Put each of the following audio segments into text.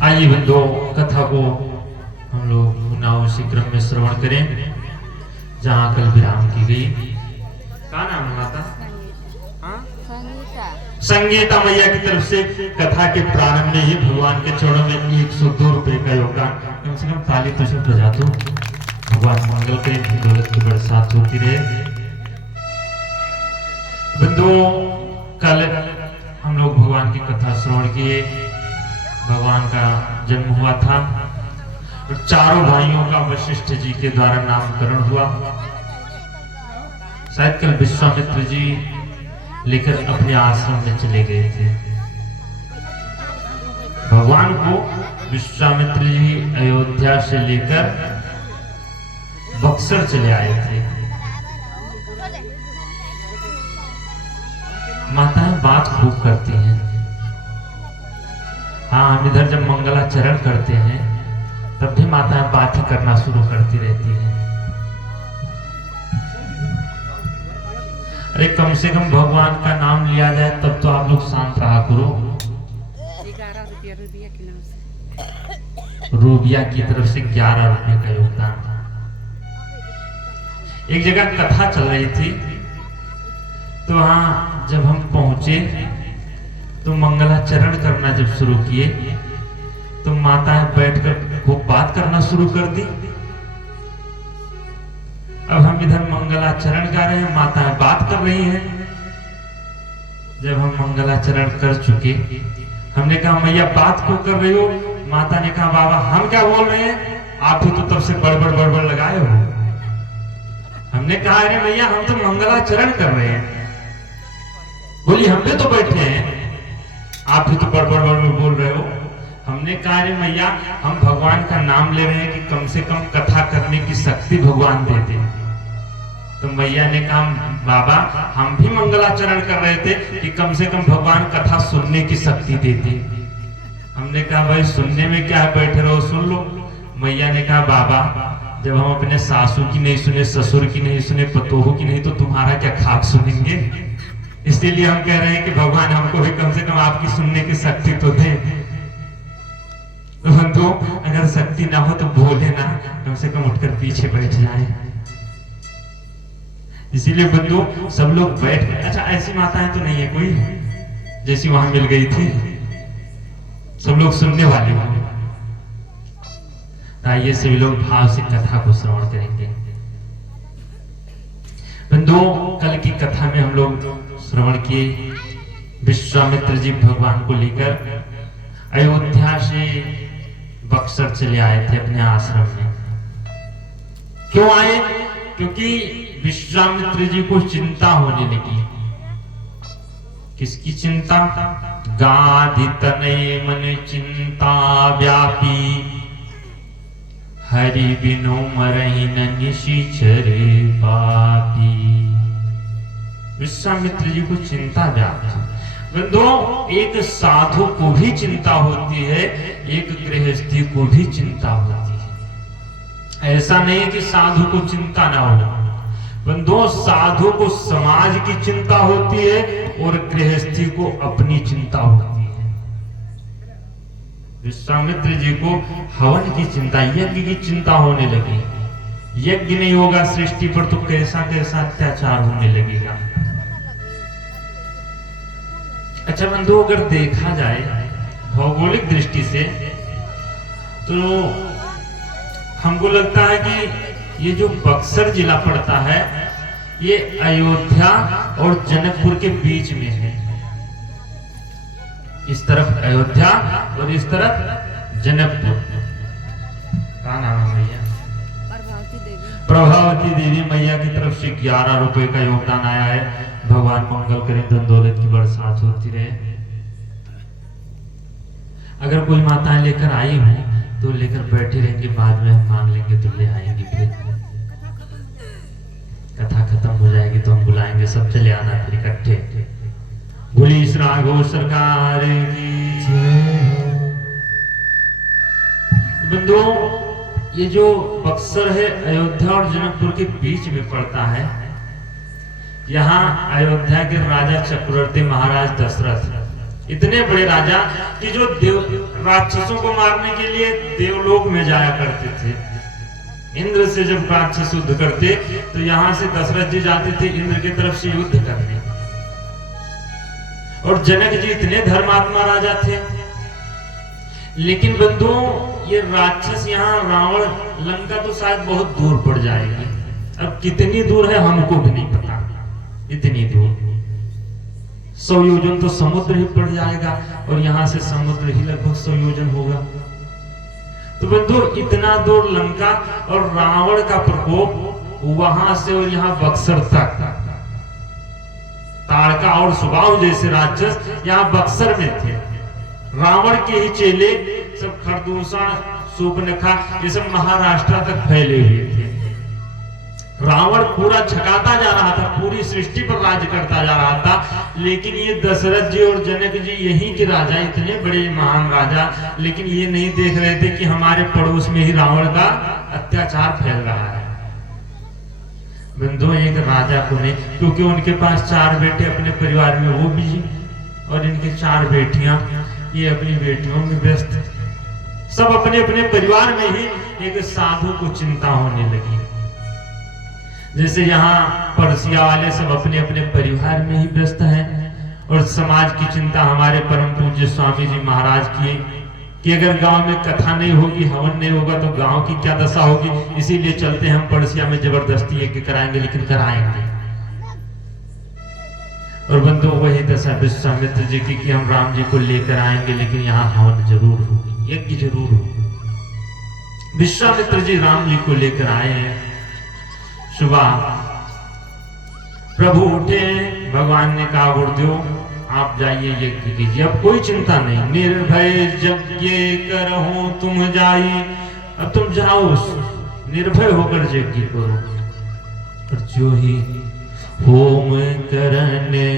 आइए बंधुओं, कथा को हम लोग पुनः उसी क्रम में श्रवण करें जहाँ कल विराम की गई। क्या नाम हुआ था? संगीता मैया की तरफ से कथा के प्रारंभ में ही भगवान के चरणों में 102 रुपए का योगदान। कम से कम ताली तो सब बजा दो। भगवान मंगल करे, दौलत की बरसात होती रहे। बंधुओं, कल हम लोग भगवान की कथा श्रवण किए। भगवान का जन्म हुआ था और चारों भाइयों का वशिष्ठ जी के द्वारा नामकरण हुआ। शायद कल विश्वामित्र जी लेकर अपने आश्रम में चले गए थे। भगवान को विश्वामित्र जी अयोध्या से लेकर बक्सर चले आए थे। माताएं बात खूब करती हैं। हाँ, हम इधर जब मंगलाचरण करते हैं तब भी माताएं बात ही करना शुरू करती रहती हैं। अरे कम से कम भगवान का नाम लिया जाए तब तो आप लोग शांत रहा करो। 11 रुपया रूबिया के नाम से, रूबिया की तरफ से 11 रुपए का योगदान। एक जगह कथा चल रही थी तो वहां जब हम पहुंचे तो मंगलाचरण करना जब शुरू किए तो माताएं बैठकर खूब बात करना शुरू कर दी। अब हम इधर मंगलाचरण गा रहे हैं, माताएं बात कर रही हैं। जब हम मंगलाचरण कर चुके, हमने कहा मैया बात क्यों कर रही हो? माता ने कहा बाबा हम क्या बोल रहे हैं, आप ही तो तब से बड़बड़ लगाए हो। हमने कहा अरे मैया हम तो मंगलाचरण कर रहे हैं। बोली हम भी तो बैठे हैं, आप ही तो बड़बड़ बोल रहे हो। हमने कहा अरे मैया हम भगवान का नाम ले रहे हैं कि कम से कम कथा करने की शक्ति भगवान दे दे। तो मैया ने कहा बाबा हम भी मंगलाचरण कर रहे थे कि कम से कम भगवान कथा सुनने की शक्ति देते। हमने कहा भाई सुनने में क्या है, बैठे रहो सुन लो। मैया ने कहा बाबा जब हम अपने सासू की नहीं सुने, ससुर की नहीं सुने, पतोहू की नहीं, तो तुम्हारा क्या खाक सुनेंगे। इसीलिए हम कह रहे हैं कि भगवान हमको भी कम से कम आपकी सुनने की शक्ति तो दे। तो अगर शक्ति ना हो तो बोले ना, कम से कम उठकर पीछे बैठ जाए। इसीलिए बंधु सब लोग बैठ गए। अच्छा ऐसी माताएं तो नहीं है कोई जैसी वहां मिल गई थी, सब लोग सुनने वाले होंगे। आइए सभी लोग भाव से कथा को श्रवण करेंगे। बंधु कल की कथा में हम लोग श्रवण किए, विश्वामित्र जी भगवान को लेकर अयोध्या से बक्सर चले आए थे अपने आश्रम में। क्यों आए? क्योंकि विश्वामित्र जी को चिंता होने लगी। किसकी चिंता? गाधि तनय मन चिंता व्यापी, हरि बिनु मरहि न निशिचर पापी। विश्वामित्र जी को चिंता व्याप्त। बंधुओं एक साधु को भी चिंता होती है, एक गृहस्थी को भी चिंता होती है। ऐसा नहीं कि साधु को चिंता ना हो। बंधुओं साधु को समाज की चिंता होती है और गृहस्थी को अपनी चिंता होती है। विश्वामित्र जी को हवन की चिंता, यज्ञ की चिंता होने लगी। यज्ञ नहीं होगा सृष्टि पर तो कैसा कैसा अत्याचार होने लगेगा। अच्छा बंधु अगर देखा जाए भौगोलिक दृष्टि से तो हमको लगता है कि ये जो बक्सर जिला पड़ता है ये अयोध्या और जनकपुर के बीच में है। इस तरफ अयोध्या और इस तरफ जनकपुर। क्या नाम है भैया? प्रभावती देवी मैया की तरफ से 11 रुपए का योगदान आया है। भगवान मंगल करें, धन दौलत की बरसात होती रहे। अगर कोई माताएं लेकर आई हो तो लेकर बैठे रहेंगे, बाद में हम मांग लेंगे तो ले आएंगे। फिर कथा खत्म हो जाएगी तो हम बुलाएंगे, सब चले आना फिर इकट्ठे। बोली राघव सरकार की जय। बंधुओं ये जो बक्सर है अयोध्या और जनकपुर के बीच में पड़ता है। यहाँ अयोध्या के राजा चक्रवर्ती महाराज दशरथ इतने बड़े राजा कि जो राक्षसों को मारने के लिए देवलोक में जाया करते थे। इंद्र से जब राक्षस युद्ध करते तो यहाँ से दशरथ जी जाते थे इंद्र की तरफ से युद्ध करने। और जनक जी इतने धर्मात्मा राजा थे। लेकिन बंधुओं, ये राक्षस यहाँ रावण लंका तो शायद बहुत दूर पड़ जाएगी। अब कितनी दूर है हमको भी नहीं पता, इतनी दूर 100 योजन तो समुद्र ही पड़ जाएगा और यहाँ से समुद्र ही लगभग 100 योजन होगा। तो बंधु, इतना दूर लंका और रावण का प्रकोप वहां से और यहाँ बक्सर तक, ताड़का और सुबाहु जैसे राक्षस यहाँ बक्सर में थे। रावण के ही चेले सब खरदूषण, शूर्पणखा ये सब महाराष्ट्र तक फैले हुए थे। रावण पूरा छकाता जा रहा था, पूरी सृष्टि पर राज करता जा रहा था। लेकिन ये दशरथ जी और जनक जी यहीं के राजा, इतने बड़े महान राजा, लेकिन ये नहीं देख रहे थे कि हमारे पड़ोस में ही रावण का अत्याचार फैल रहा है। बंधु, एक राजा को नहीं, क्योंकि उनके पास 4 बेटे अपने परिवार में, वो भी और इनके 4 बेटियां, ये अपनी बेटियों में व्यस्त, सब अपने अपने परिवार में ही एक साधु को चिंता होने लगी। जैसे यहाँ परसिया वाले सब अपने अपने परिवार में ही व्यस्त हैं और समाज की चिंता हमारे परम पूज्य स्वामी जी महाराज की कि अगर गांव में कथा नहीं होगी, हवन नहीं होगा तो गांव की क्या दशा होगी। इसीलिए चलते हम परसिया में जबरदस्ती यज्ञ कराएंगे, लेकिन कराएंगे। और बंधु, वही दशा विश्वामित्र जी की कि हम राम जी को लेकर आएंगे, लेकिन यहाँ हवन जरूर होगी, यज्ञ जरूर होगी। विश्वामित्र जी राम जी को लेकर आए हैं। सुबह प्रभु उठे, भगवान ने कहा गुरुदेव आप जाइए यज्ञ कीजिए, अब कोई चिंता नहीं, निर्भय यज्ञ करहु तुम जाई, अब तुम जाओ निर्भय होकर यज्ञ करो। और जो ही होम करने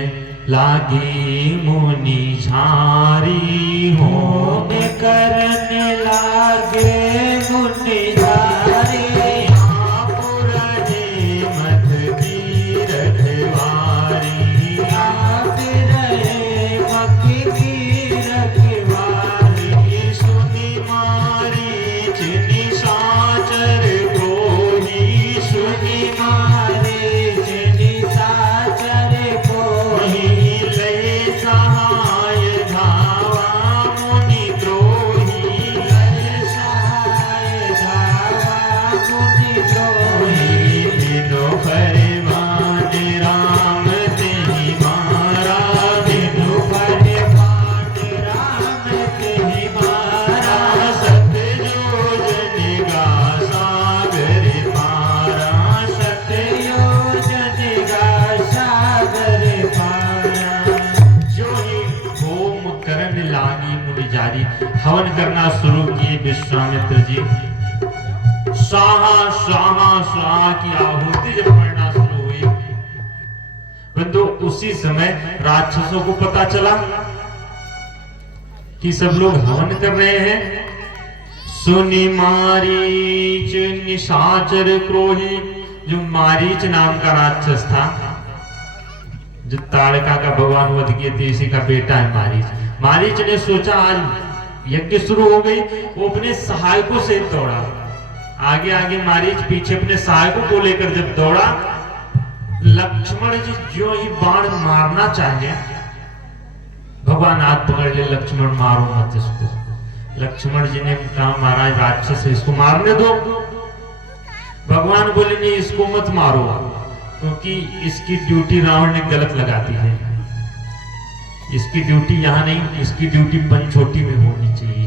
लागी मुनि झारी, होम करने लागे मुनि झारी, हवन करना शुरू किए विश्वामित्र जी। स्वाहा स्वाहा स्वाहा की आहुति जब पड़ना शुरू हुई, परंतु उसी समय राक्षसों को पता चला कि सब लोग हवन कर रहे हैं। सुनि मारीच निशाचर क्रोही, जो मारीच नाम का राक्षस था, जो ताड़का का भगवान वध किए थे, इसी का बेटा है मारीच। मारीच ने सोचा आज यज्ञ शुरू हो गई, वो अपने सहायकों से दौड़ा, आगे आगे मारीच पीछे अपने सहायकों को लेकर जब दौड़ा, लक्ष्मण जी जो ही बाण मारना चाहे, भगवान हाथ पकड़ ले, लक्ष्मण मारो मत इसको। लक्ष्मण जी ने कहा महाराज राक्षस इसको मारने दो। भगवान बोले नहीं, इसको मत मारो, क्योंकि इसकी ड्यूटी रावण ने गलत लगा दी है। इसकी ड्यूटी यहाँ नहीं, इसकी ड्यूटी पंचोटी में होनी चाहिए।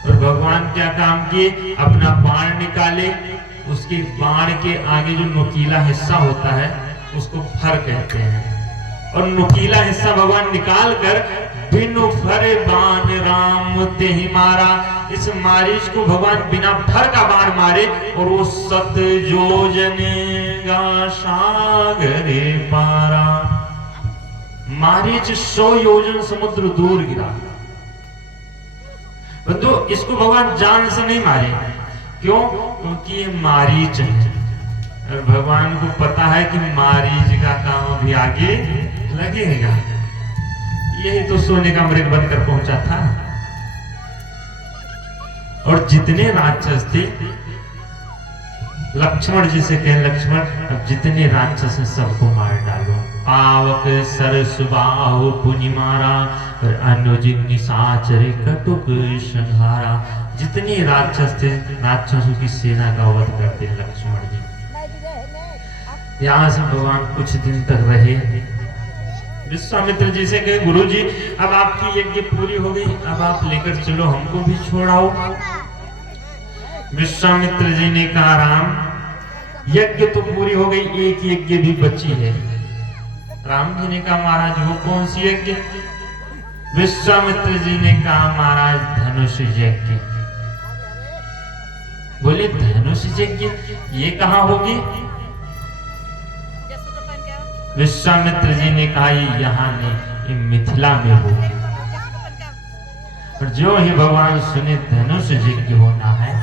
और भगवान क्या काम किए, अपना बाण निकाले, उसके बाण के आगे जो नुकीला हिस्सा होता है उसको फर कहते हैं, और नुकीला हिस्सा भगवान निकाल कर बिनु फरे बाण राम ते ही मारा। इस मारीच को भगवान बिना फर का बाण मारे और वो 7 योजन गा सागरे पारा। मारीच 100 योजन समुद्र दूर गिरा। बंधु, इसको भगवान जान से नहीं मारे, क्यों? क्योंकि ये मारीच है। और भगवान को पता है कि मारीच का काम अभी आगे लगेगा। यही तो सोने का मृग बनकर पहुंचा था। और जितने राक्षस थे, लक्ष्मण जी से कहे, लक्ष्मण अब जितने राक्षस हैं सबको मार डालो। पावक सरसुबाहु पुनि मारा, और अनुजिन निशाचर कटुक संहारा। जितने राक्षस थे, राक्षसों की सेना का वध करते लक्ष्मण जी। यहाँ से भगवान कुछ दिन तक रहे। विश्वामित्र जी से कहे, गुरु जी अब आपकी यज्ञ पूरी हो गई, अब आप लेकर चलो, हमको भी छोड़ाओ। विश्वामित्र जी ने कहा, राम यज्ञ तो पूरी हो गई, एक यज्ञ भी बची है। राम जी ने कहा, महाराज वो कौन सी यज्ञ? विश्वामित्र जी ने कहा, महाराज धनुष यज्ञ। बोले धनुष यज्ञ ये कहाँ होगी? विश्वामित्र जी ने कहा, यहाँ नहीं, मिथिला में होगी। और जो ही भगवान सुने धनुष यज्ञ होना है,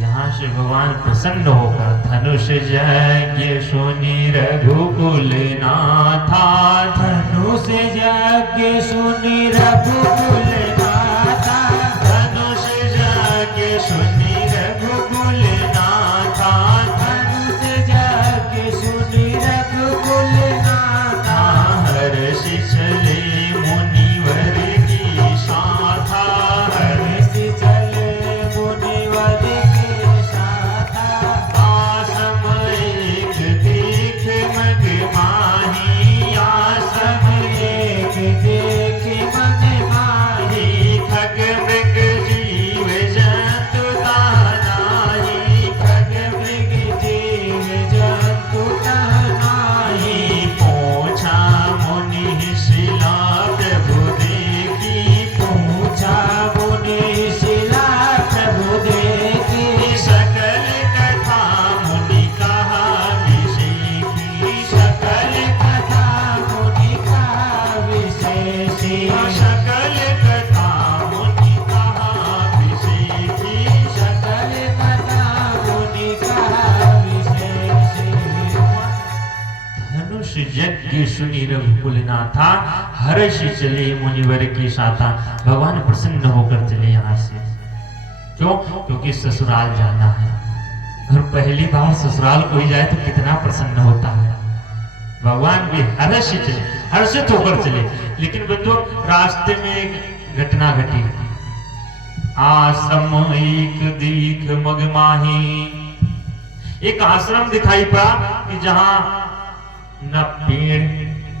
यहाँ से भगवान प्रसन्न होकर धनुष यज्ञ सुनी रघुकुल नाथा, धनुष यज्ञ सुनी रघुकुल नाथा, धनुष यज्ञ सुनी रघुकुल नाथा, धनुष यज्ञ सुनी रघुकुल नाथा, हर्षि चले मुनिवर की शाखा, हर्षि चले मुनिवर की शाखा, आसम एक देख मग माही, आसम एक देख मग माही, खग मृग जीव जंतु तानाही, खग मृग जीव जंतु तानाही, पूछा मुनि शिला प्रभु देखी, पूछा मुनि शिला प्रभु देखी, सकल कथा मुनि कहा विशेषी, सकल कथा मुनि कहा विशेषी, सकल कथा मुनि कहा विशेषी, सकल कथा मुनि कहा विशेषी। धनुष यज्ञ सुनी रघुकुल नाथा, हर्षि चले मुनिवर की शाखा। भगवान प्रसन्न होकर चले यहाँ से। क्यों? क्योंकि ससुराल जाना है, और पहली बार ससुराल कोई जाए तो कितना प्रसन्न होता है। भगवान भी हर्षित चले, हर्षित होकर चले। लेकिन बंधु, रास्ते में एक घटना घटी। आश्रम एक दीख मगमाही, एक आश्रम दिखाई पड़ा कि जहां न पेड़,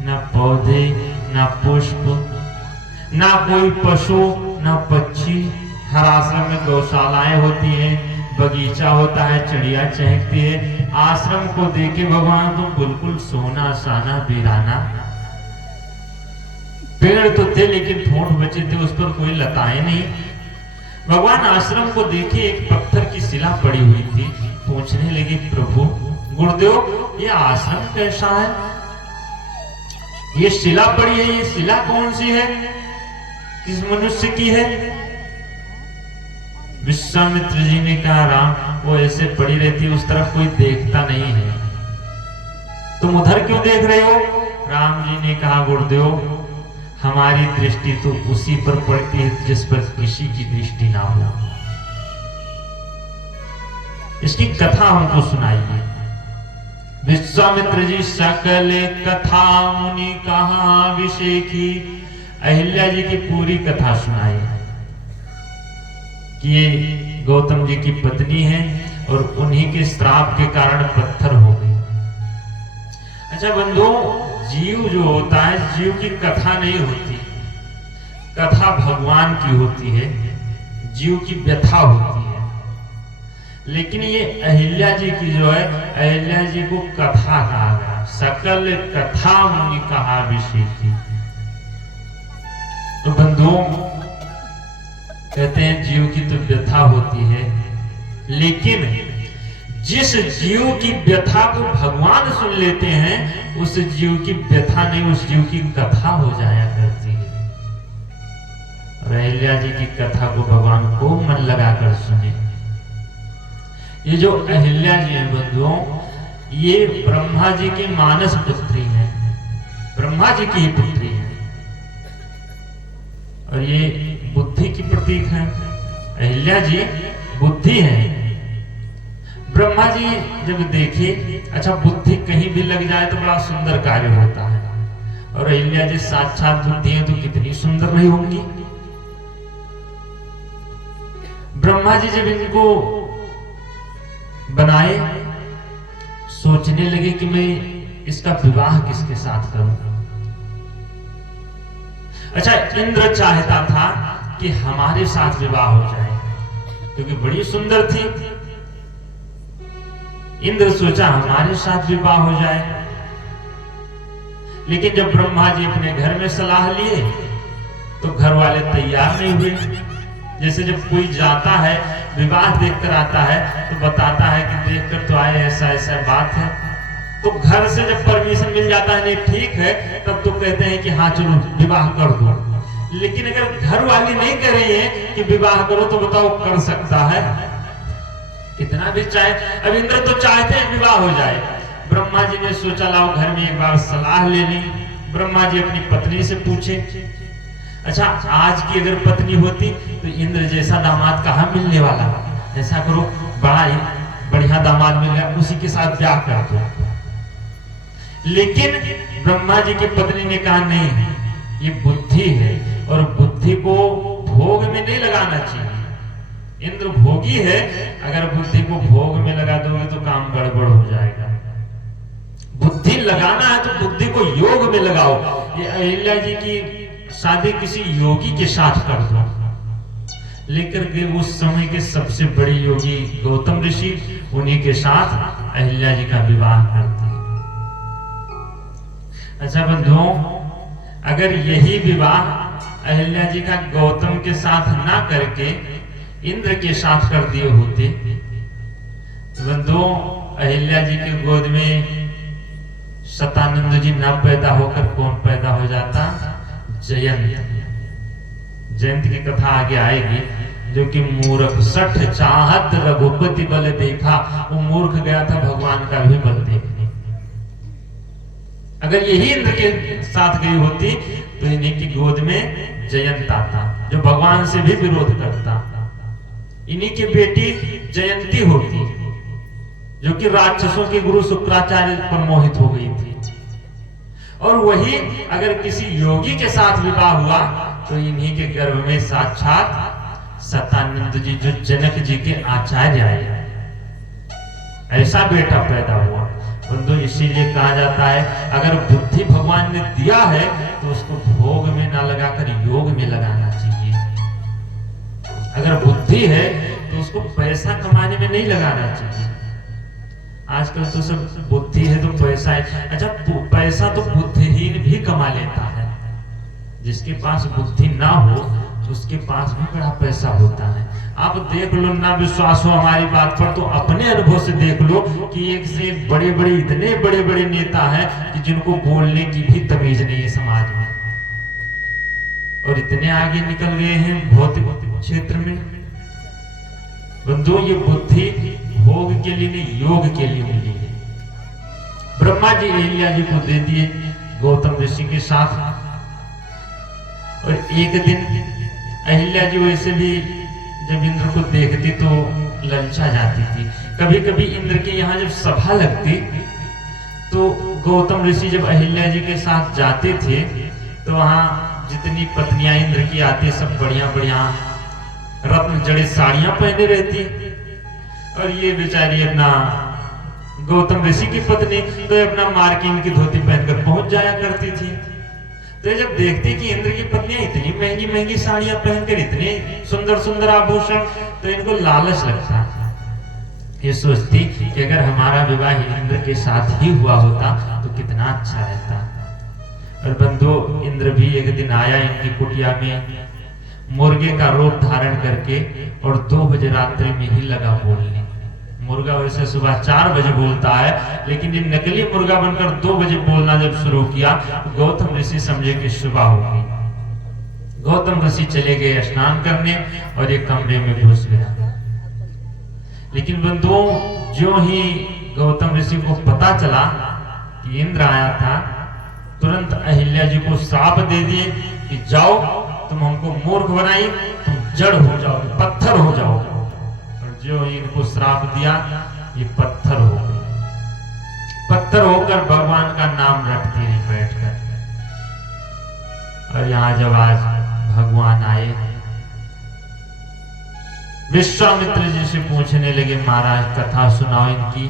न पौधे, न पुष्प, न कोई पशु, न पक्षी। हर आश्रम में गौशालाएं होती हैं, बगीचा होता है, चिड़िया चहकती है। आश्रम को देखे भगवान तो बिल्कुल सोना साना वीराना। पेड़ तो थे लेकिन ठोंठ बचे थे, उस पर कोई लताएं नहीं। भगवान आश्रम को देखे, एक पत्थर की शिला पड़ी हुई थी। पूछने लगे, प्रभु गुरुदेव ये आश्रम कैसा है? ये शिला पड़ी है, ये शिला कौन सी है? किस मनुष्य की है? विश्वामित्र जी ने कहा, राम वो ऐसे पड़ी रहती है, उस तरफ कोई देखता नहीं है, तुम उधर क्यों देख रहे हो? राम जी ने कहा, गुरुदेव हमारी दृष्टि तो उसी पर पड़ती है जिस पर किसी की दृष्टि ना हो। इसकी कथा हमको सुनाइए। विश्वामित्र जी सकल कथा मुनि कहा विषेखी, अहिल्या जी की पूरी कथा सुनाई कि ये गौतम जी की पत्नी है और उन्हीं के श्राप के कारण पत्थर हो गई। अच्छा बंधु, जीव जो होता है, जीव की कथा नहीं होती, कथा भगवान की होती है, जीव की व्यथा होती है। लेकिन ये अहिल्या जी की जो है, अहिल्या जी को कथा कहा गया, सकल कथा मुनि कहा विषेखी। तो बंधुओं, कहते हैं जीव की तो व्यथा होती है, लेकिन जिस जीव की व्यथा को भगवान सुन लेते हैं, उस जीव की व्यथा नहीं, उस जीव की कथा हो जाया करती है। अहिल्या जी की कथा को भगवान को मन लगाकर सुने। ये जो अहिल्या जी हैं बंधुओं, ये ब्रह्मा जी की मानस पुत्री हैं, ब्रह्मा जी की ही पुत्री हैं, और ये बुद्धि की प्रतीक हैं। अहिल्या जी बुद्धि हैं। ब्रह्मा जी जब देखे, अच्छा बुद्धि कहीं भी लग जाए तो बड़ा सुंदर कार्य होता है, और अहिल्या जी साक्षात बुद्धि है तो कितनी सुंदर रही होंगी। ब्रह्मा जी जब इनको बनाए, सोचने लगे कि मैं इसका विवाह किसके साथ करूं। अच्छा, इंद्र चाहता था कि हमारे साथ विवाह हो जाए, क्योंकि बड़ी सुंदर थी। इंद्र सोचा हमारे साथ विवाह हो जाए, लेकिन जब ब्रह्मा जी अपने घर में सलाह लिए तो घर वाले तैयार नहीं हुए। जैसे जब कोई जाता है, विवाह देखकर आता है तो बताता है कि देखकर तो आए, ऐसा ऐसा बात है, तो घर से जब परमिशन मिल जाता है नहीं ठीक है, तब तो कहते हैं कि हाँ चलो विवाह कर दो। लेकिन अगर घर वाली नहीं कह रही है कि विवाह करो तो बताओ कर सकता है? कितना भी चाहे। अब इंद्र तो चाहते हैं विवाह हो जाए। ब्रह्मा जी ने सोचा लाओ घर में एक बार सलाह ले ली। ब्रह्मा जी अपनी पत्नी से पूछे, अच्छा आज की अगर पत्नी होती तो इंद्र जैसा दामाद कहाँ मिलने वाला, ऐसा करो बड़ा ही बढ़िया दामाद मिल गया, उसी के साथ ब्याह कर दो। लेकिन ब्रह्मा जी की पत्नी ने कहा नहीं, ये बुद्धि है और बुद्धि को भोग में नहीं लगाना चाहिए। इंद्र भोगी है, अगर बुद्धि को भोग में लगा दोगे तो काम गड़बड़ हो जाएगा। बुद्धि लगाना है तो बुद्धि को योग में लगाओ। ये अहिल्या जी की शादी किसी योगी के साथ कर दो। लेकर के उस समय के सबसे बड़े योगी गौतम ऋषि, उन्हीं के साथ अहिल्या जी का विवाह करते हैं। अच्छा बंधुओं, अगर यही विवाह अहिल्या जी का गौतम के साथ ना करके इंद्र के साथ कर दिए होते तो बंधुओं अहिल्या जी के गोद में सतानंद जी ना पैदा होकर कौन पैदा हो जाता? जयंत। जयंत की कथा आगे आएगी, जो कि मूर्ख 60 चाहत रघुपति बल देखा, वो मूर्ख गया था भगवान का भी बल देखने। अगर यही इंद्र के साथ गई होती तो इन्हीं की गोद में जयंत आता, जो भगवान से भी विरोध करता। इन्हीं की बेटी जयंती होती, जो कि राक्षसों के गुरु शुक्राचार्य पर मोहित हो गई थी। और वही अगर किसी योगी के साथ विवाह हुआ तो इन्हीं के गर्भ में साक्षात सतानंद जी, जो जनक जी के आचार्य आए, ऐसा बेटा पैदा हुआ। बंधु इसीलिए कहा जाता है अगर बुद्धि भगवान ने दिया है तो उसको भोग में ना लगाकर योग में लगाना चाहिए। अगर बुद्धि है तो उसको पैसा कमाने में नहीं लगाना चाहिए। आजकल तो सब बुद्धि है तो पैसा है। अच्छा पैसा तो बुद्धिहीन भी कमा लेता है। जिसके पास बुद्धि ना हो तो उसके पास भी बड़ा पैसा होता है। आप देख लो, ना विश्वास हो हमारी बात पर तो अपने अनुभव से देख लो कि एक से बड़े बड़े इतने बड़े बड़े नेता हैं कि जिनको बोलने की भी तमीज नहीं है समाज में, और इतने आगे निकल गए हैं भौतिक क्षेत्र में। बंधुओं ये बुद्धि भोग के लिए नहीं, योग के लिए मिली है। ब्रह्मा जी अहिल्या जी को दे दिए गौतम ऋषि के साथ। और एक दिन अहिल्या जी वैसे भी जब इंद्र को देखती तो ललचा जाती थी। कभी कभी इंद्र के यहाँ जब सभा लगती तो गौतम ऋषि जब अहिल्या जी के साथ जाते थे तो वहां जितनी पत्नियां इंद्र की आती, सब बढ़िया बढ़िया रत्न जड़े साड़ियां पहने रहती, और ये बेचारी अपना गौतम ऋषि की पत्नी तो अपना मार्किन की धोती पहनकर पहुंच जाया करती थी। तो जब देखती कि इंद्र की पत्नियां इतनी महंगी महंगी साड़ियां पहनकर, इतने सुंदर सुंदर आभूषण, तो इनको लालच लगता। ये सोचती कि अगर हमारा विवाह इंद्र के साथ ही हुआ होता तो कितना अच्छा रहता। और बंधु इंद्र भी एक दिन आया इनकी कुटिया में मुर्गे का रूप धारण करके, और 2 बजे रात्रि में ही लगा बोलने। मुर्गा वैसे सुबह 4 बजे बोलता है, लेकिन ये नकली मुर्गा बनकर 2 बजे बोलना जब शुरू किया तो गौतम ऋषि समझे कि सुबह होगी। गौतम ऋषि चले गए स्नान करने और एक कमरे में घुस गया। लेकिन बंधुओं जो ही गौतम ऋषि को पता चला कि इंद्र आया था, तुरंत अहिल्या जी को श्राप दे दिए कि जाओ, तुम हमको मूर्ख बनाई, तुम जड़ हो जाओ, पत्थर हो जाओ। और जो इनको श्राप दिया, ये पत्थर हो गए। पत्थर होकर भगवान का नाम रटती रही बैठकर। और यहाँ जब आज भगवान आए, विश्वामित्र जी से पूछने लगे, महाराज कथा सुनाओ इनकी।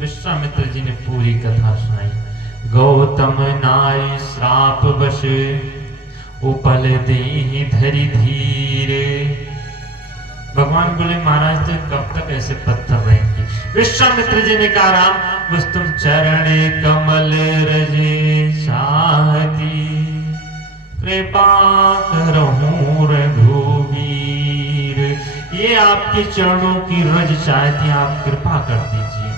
विश्वामित्र जी ने पूरी कथा सुनाई। गौतम नाई श्राप बश उपल देहि धरि धीर। भगवान बोले, महाराज तो कब तक ऐसे पत्थर रहेंगे? विश्वामित्र जी ने कहा, राम बस तुम चरण कमल रजे चाहती, कृपा करहूं रघुवीर। ये आपके चरणों की रज चाहती, आप कृपा कर दीजिए।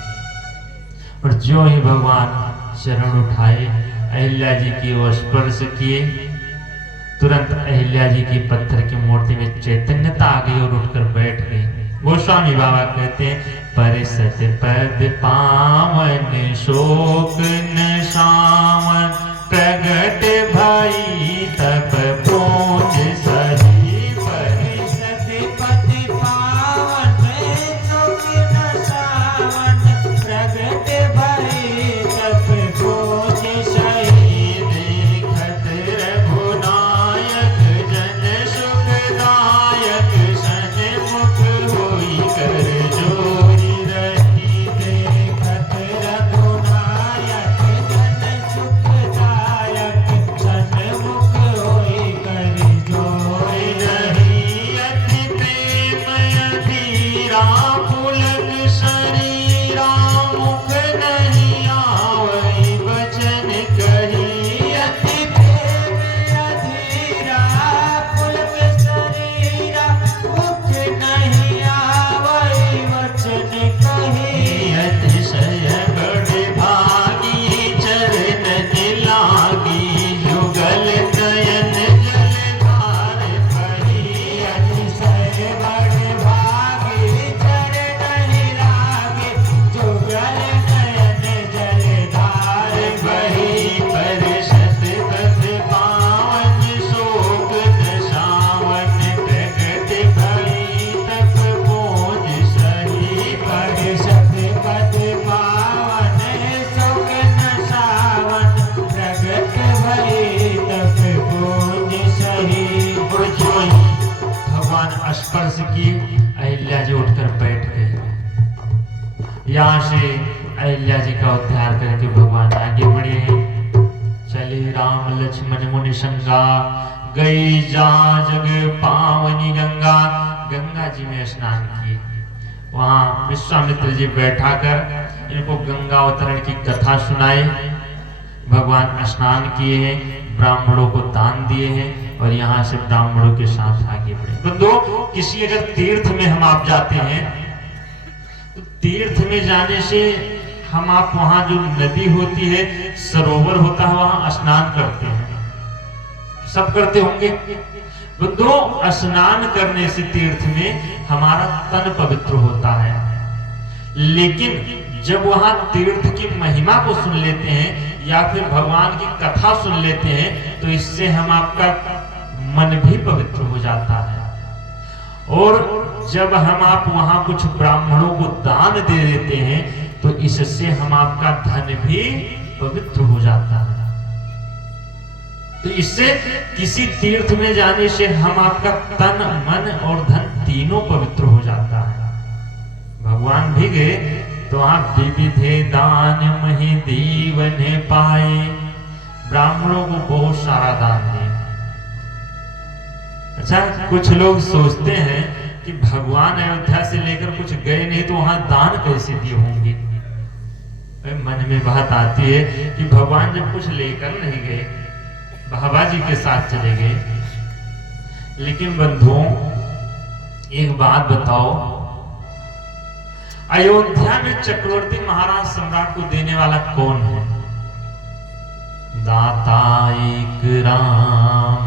और जो ही भगवान शरण उठाए, अहिल्या जी की ओर स्पर्श किए, तुरंत अहिल्या जी की पत्थर की मूर्ति में चैतन्यता आ गई और उठकर बैठ गई। गोस्वामी बाबा कहते हैं, परिसत पद पावन शोक न शावन, प्रगट भई तब पूज सही। परिसत पद पावन शोक न शावन, प्रगट भई तब पूज सही। देखत रघुनायक जन सुखदायक, सन्मुख होई कर जोरी रही। देखत रघुनायक जन सुखदायक, सन्मुख होई कर जोरी रही। अति प्रेम अधीरा पुलक शरीरा, मुख नहीं आवै वचन कही। अति प्रेम अधीरा पुलक शरीरा, मुख नहीं आवै वचन कही। अतिशय बड़ भागी चरण दिलागी, युगल नयन जलधार बही। अतिशय बड़ भागी चरण दिलागी, युगल नयन जलधार बही। परिषद पद पावन शोक न शावन, प्रगट भई तब पूज सही। परिषद पद पावन शोक न शावन, प्रगट भई तब पूज सही। और जो ही भगवान स्पर्श की, अहिल्या जी उठकर बैठ गई। यहाँ से अहिल्या जी का उद्धार करके भगवान आगे बढ़े। चले राम लक्ष्मण मुनि संगा, गई जहाँ जग पावनी गंगा। गंगा जी में स्नान किए। वहां विश्वामित्र जी बैठा कर इनको गंगा अवतरण की कथा सुनाए। भगवान स्नान किए हैं, ब्राह्मणों को दान दिए हैं और यहाँ से ब्राह्मणों के साथ आगे बढ़े। बंधुओं, किसी अगर तीर्थ में हम आप जाते हैं, तो तीर्थ में जाने से हम आप वहां जो नदी होती है, सरोवर होता है, वहां स्नान करते हैं। सब करते होंगे। बंधुओं, स्नान करने से तीर्थ में हमारा तन पवित्र होता है। लेकिन जब वहां तीर्थ की महिमा को सुन लेते हैं या फिर भगवान की कथा सुन लेते हैं, तो इससे हम आपका मन भी पवित्र हो जाता है। और जब हम आप वहां कुछ ब्राह्मणों को दान दे देते हैं, तो इससे हम आपका धन भी पवित्र हो जाता है। तो इससे किसी तीर्थ में जाने से हम आपका तन, मन और धन तीनों पवित्र हो जाता है। भगवान भी गए तो आप विविधे दान मही दीवन पाए, ब्राह्मणों को बहुत सारा दान दिए। अच्छा, कुछ लोग सोचते हैं कि भगवान अयोध्या से लेकर कुछ गए नहीं तो वहां दान कैसे दिए होंगे। मन में बात आती है कि भगवान जब कुछ लेकर नहीं गए, बाबा जी के साथ चले गए। लेकिन बंधुओं, एक बात बताओ, अयोध्या में चक्रवर्ती महाराज सम्राट को देने वाला कौन है? दाता एक राम,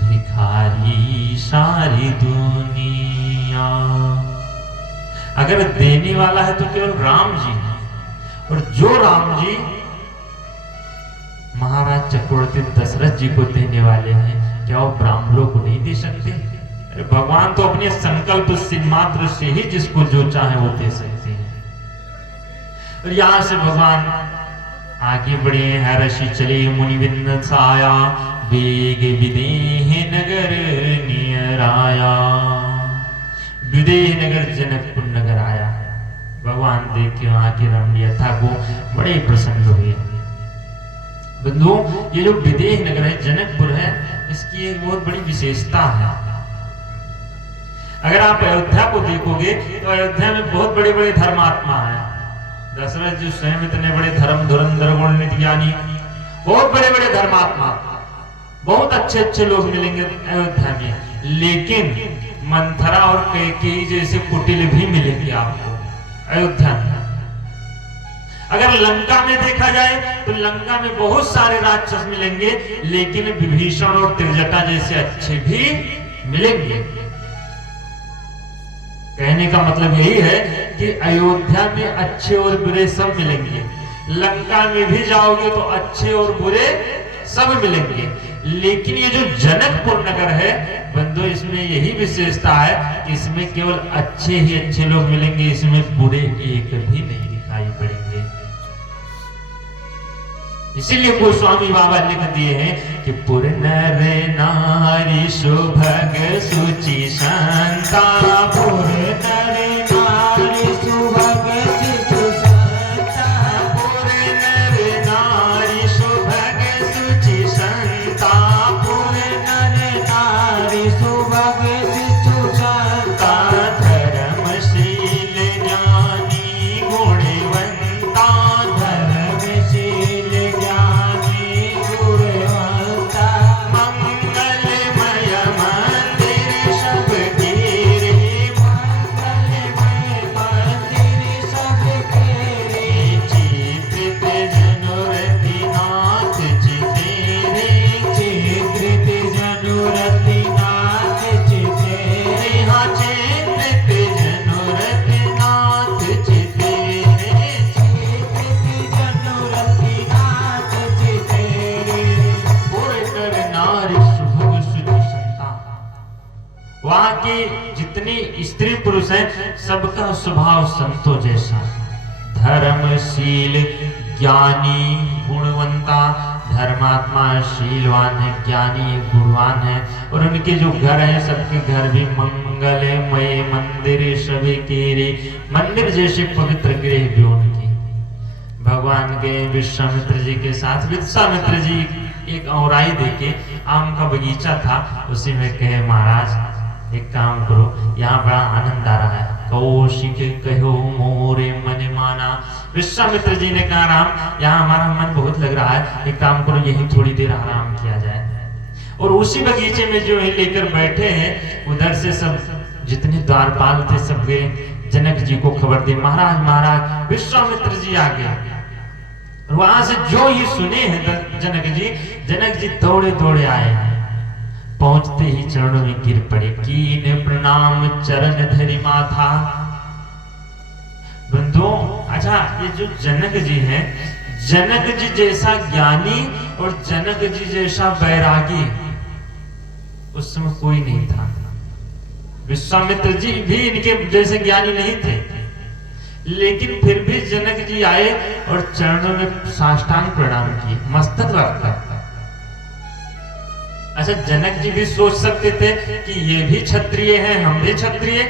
भिखारी सारी दुनिया। अगर देने वाला है तो केवल राम जी है, और जो राम जी महाराज चक्रवर्ती दशरथ जी को देने वाले हैं, क्या वो ब्राह्मणों को नहीं दे सकते? अरे भगवान तो अपने संकल्प से मात्र से ही जिसको जो चाहे वो दे सकते हैं। और यहां से भगवान आगे बढ़े हैं। ऋषि चले मुनिविंद साया, वेग विदेह नगर नियर आया। विदेह नगर जनकपुर नगर आया। भगवान देख के वहां की रमणीयता को बड़े प्रसन्न हुए। बंधुओं, ये जो विदेह नगर है, जनकपुर है, इसकी एक बहुत बड़ी विशेषता है। अगर आप अयोध्या को देखोगे तो अयोध्या में बहुत बड़े बड़े धर्मात्मा हैं। दशरथ जी स्वयं इतने बड़े धर्म धुरंधर गुणनिधि ज्ञानी, बहुत बड़े बड़े धर्मात्मा, बहुत अच्छे अच्छे लोग मिलेंगे अयोध्या में। लेकिन मंथरा और कैकेयी जैसे कुटिल भी मिलेंगे आपको अयोध्या में। अगर लंका में देखा जाए तो लंका में बहुत सारे राक्षस मिलेंगे, लेकिन विभीषण और त्रिजटा जैसे अच्छे भी मिलेंगे। कहने का मतलब यही है कि अयोध्या में अच्छे और बुरे सब मिलेंगे। लंका में भी जाओगे तो अच्छे और बुरे सब मिलेंगे। लेकिन ये जो जनकपुर नगर है बंधु, इसमें यही विशेषता है कि इसमें केवल अच्छे ही अच्छे लोग मिलेंगे, इसमें बुरे एक भी नहीं दिखाई पड़ेंगे। इसीलिए गोस्वामी बाबा लिख दिए हैं कि पुर नर नारी सुभग सुचि संता, पुर नर नारी सुभग सुचि संता, पुर नर नारी सुभग सुचि संता, पुर नर नारी सुभग सुचि संता, धर्मशील ज्ञानी गुणवंता, धर्मशील ज्ञानी गुणवंता, मंगलमय मंदिर सबके रे, मंगलमय मंदिर सबके रे, चित्रित जनुरति नाथ चिते रे, चित्रित जनुरति नाथ चिते रे, हाँ चित्रित जनुरति नाथ चिते रे, चित्रित जनुरति नाथ चिते रे, पुर नर नारी सुभग सुचि संता। वहां के जितने स्त्री पुरुष हैं सबका स्वभाव संतों जैसा, धर्मशील ज्ञानी गुणवंता, धर्मात्मा शीलवान है, ज्ञानी गुणवान है। और उनके जो घर हैं सबके घर भी मंगलमय मंदिर सभी के रे, मंदिर जैसे पवित्र गृह भी उनकी। भगवान के विश्वामित्र जी के साथ विश्वामित्र जी एक औराई देके, आम का बगीचा था, उसी में कहे महाराज एक काम करो, यहाँ बड़ा आनंद आ रहा है, कौशिक कहो मोरे मन माना। विश्वामित्र जी ने कहा राम, यहाँ हमारा मन बहुत लग रहा है, एक काम करो यही थोड़ी देर आराम किया जाए। और उसी बगीचे में जो है लेकर बैठे हैं, उधर से सब जितने द्वारपाल थे सब गए जनक जी को खबर दी, महाराज महाराज विश्वामित्र जी आ गए। वहां से जो ही सुने हैं जनक जी दौड़े दौड़े आए, पहुंचते ही चरणों में गिर पड़े, कीन प्रणाम चरण धरि माथा। बंधुओं, अच्छा ये जो जनक जी हैं, जनक जी जैसा ज्ञानी और जनक जी जैसा बैरागी उस समय कोई नहीं था। विश्वामित्र जी भी इनके जैसे ज्ञानी नहीं थे, लेकिन फिर भी जनक जी आए और चरणों में साष्टांग प्रणाम किए, मस्तक रखकर। अच्छा, जनक जी भी सोच सकते थे कि ये भी क्षत्रिय हैं, हम भी क्षत्रिय,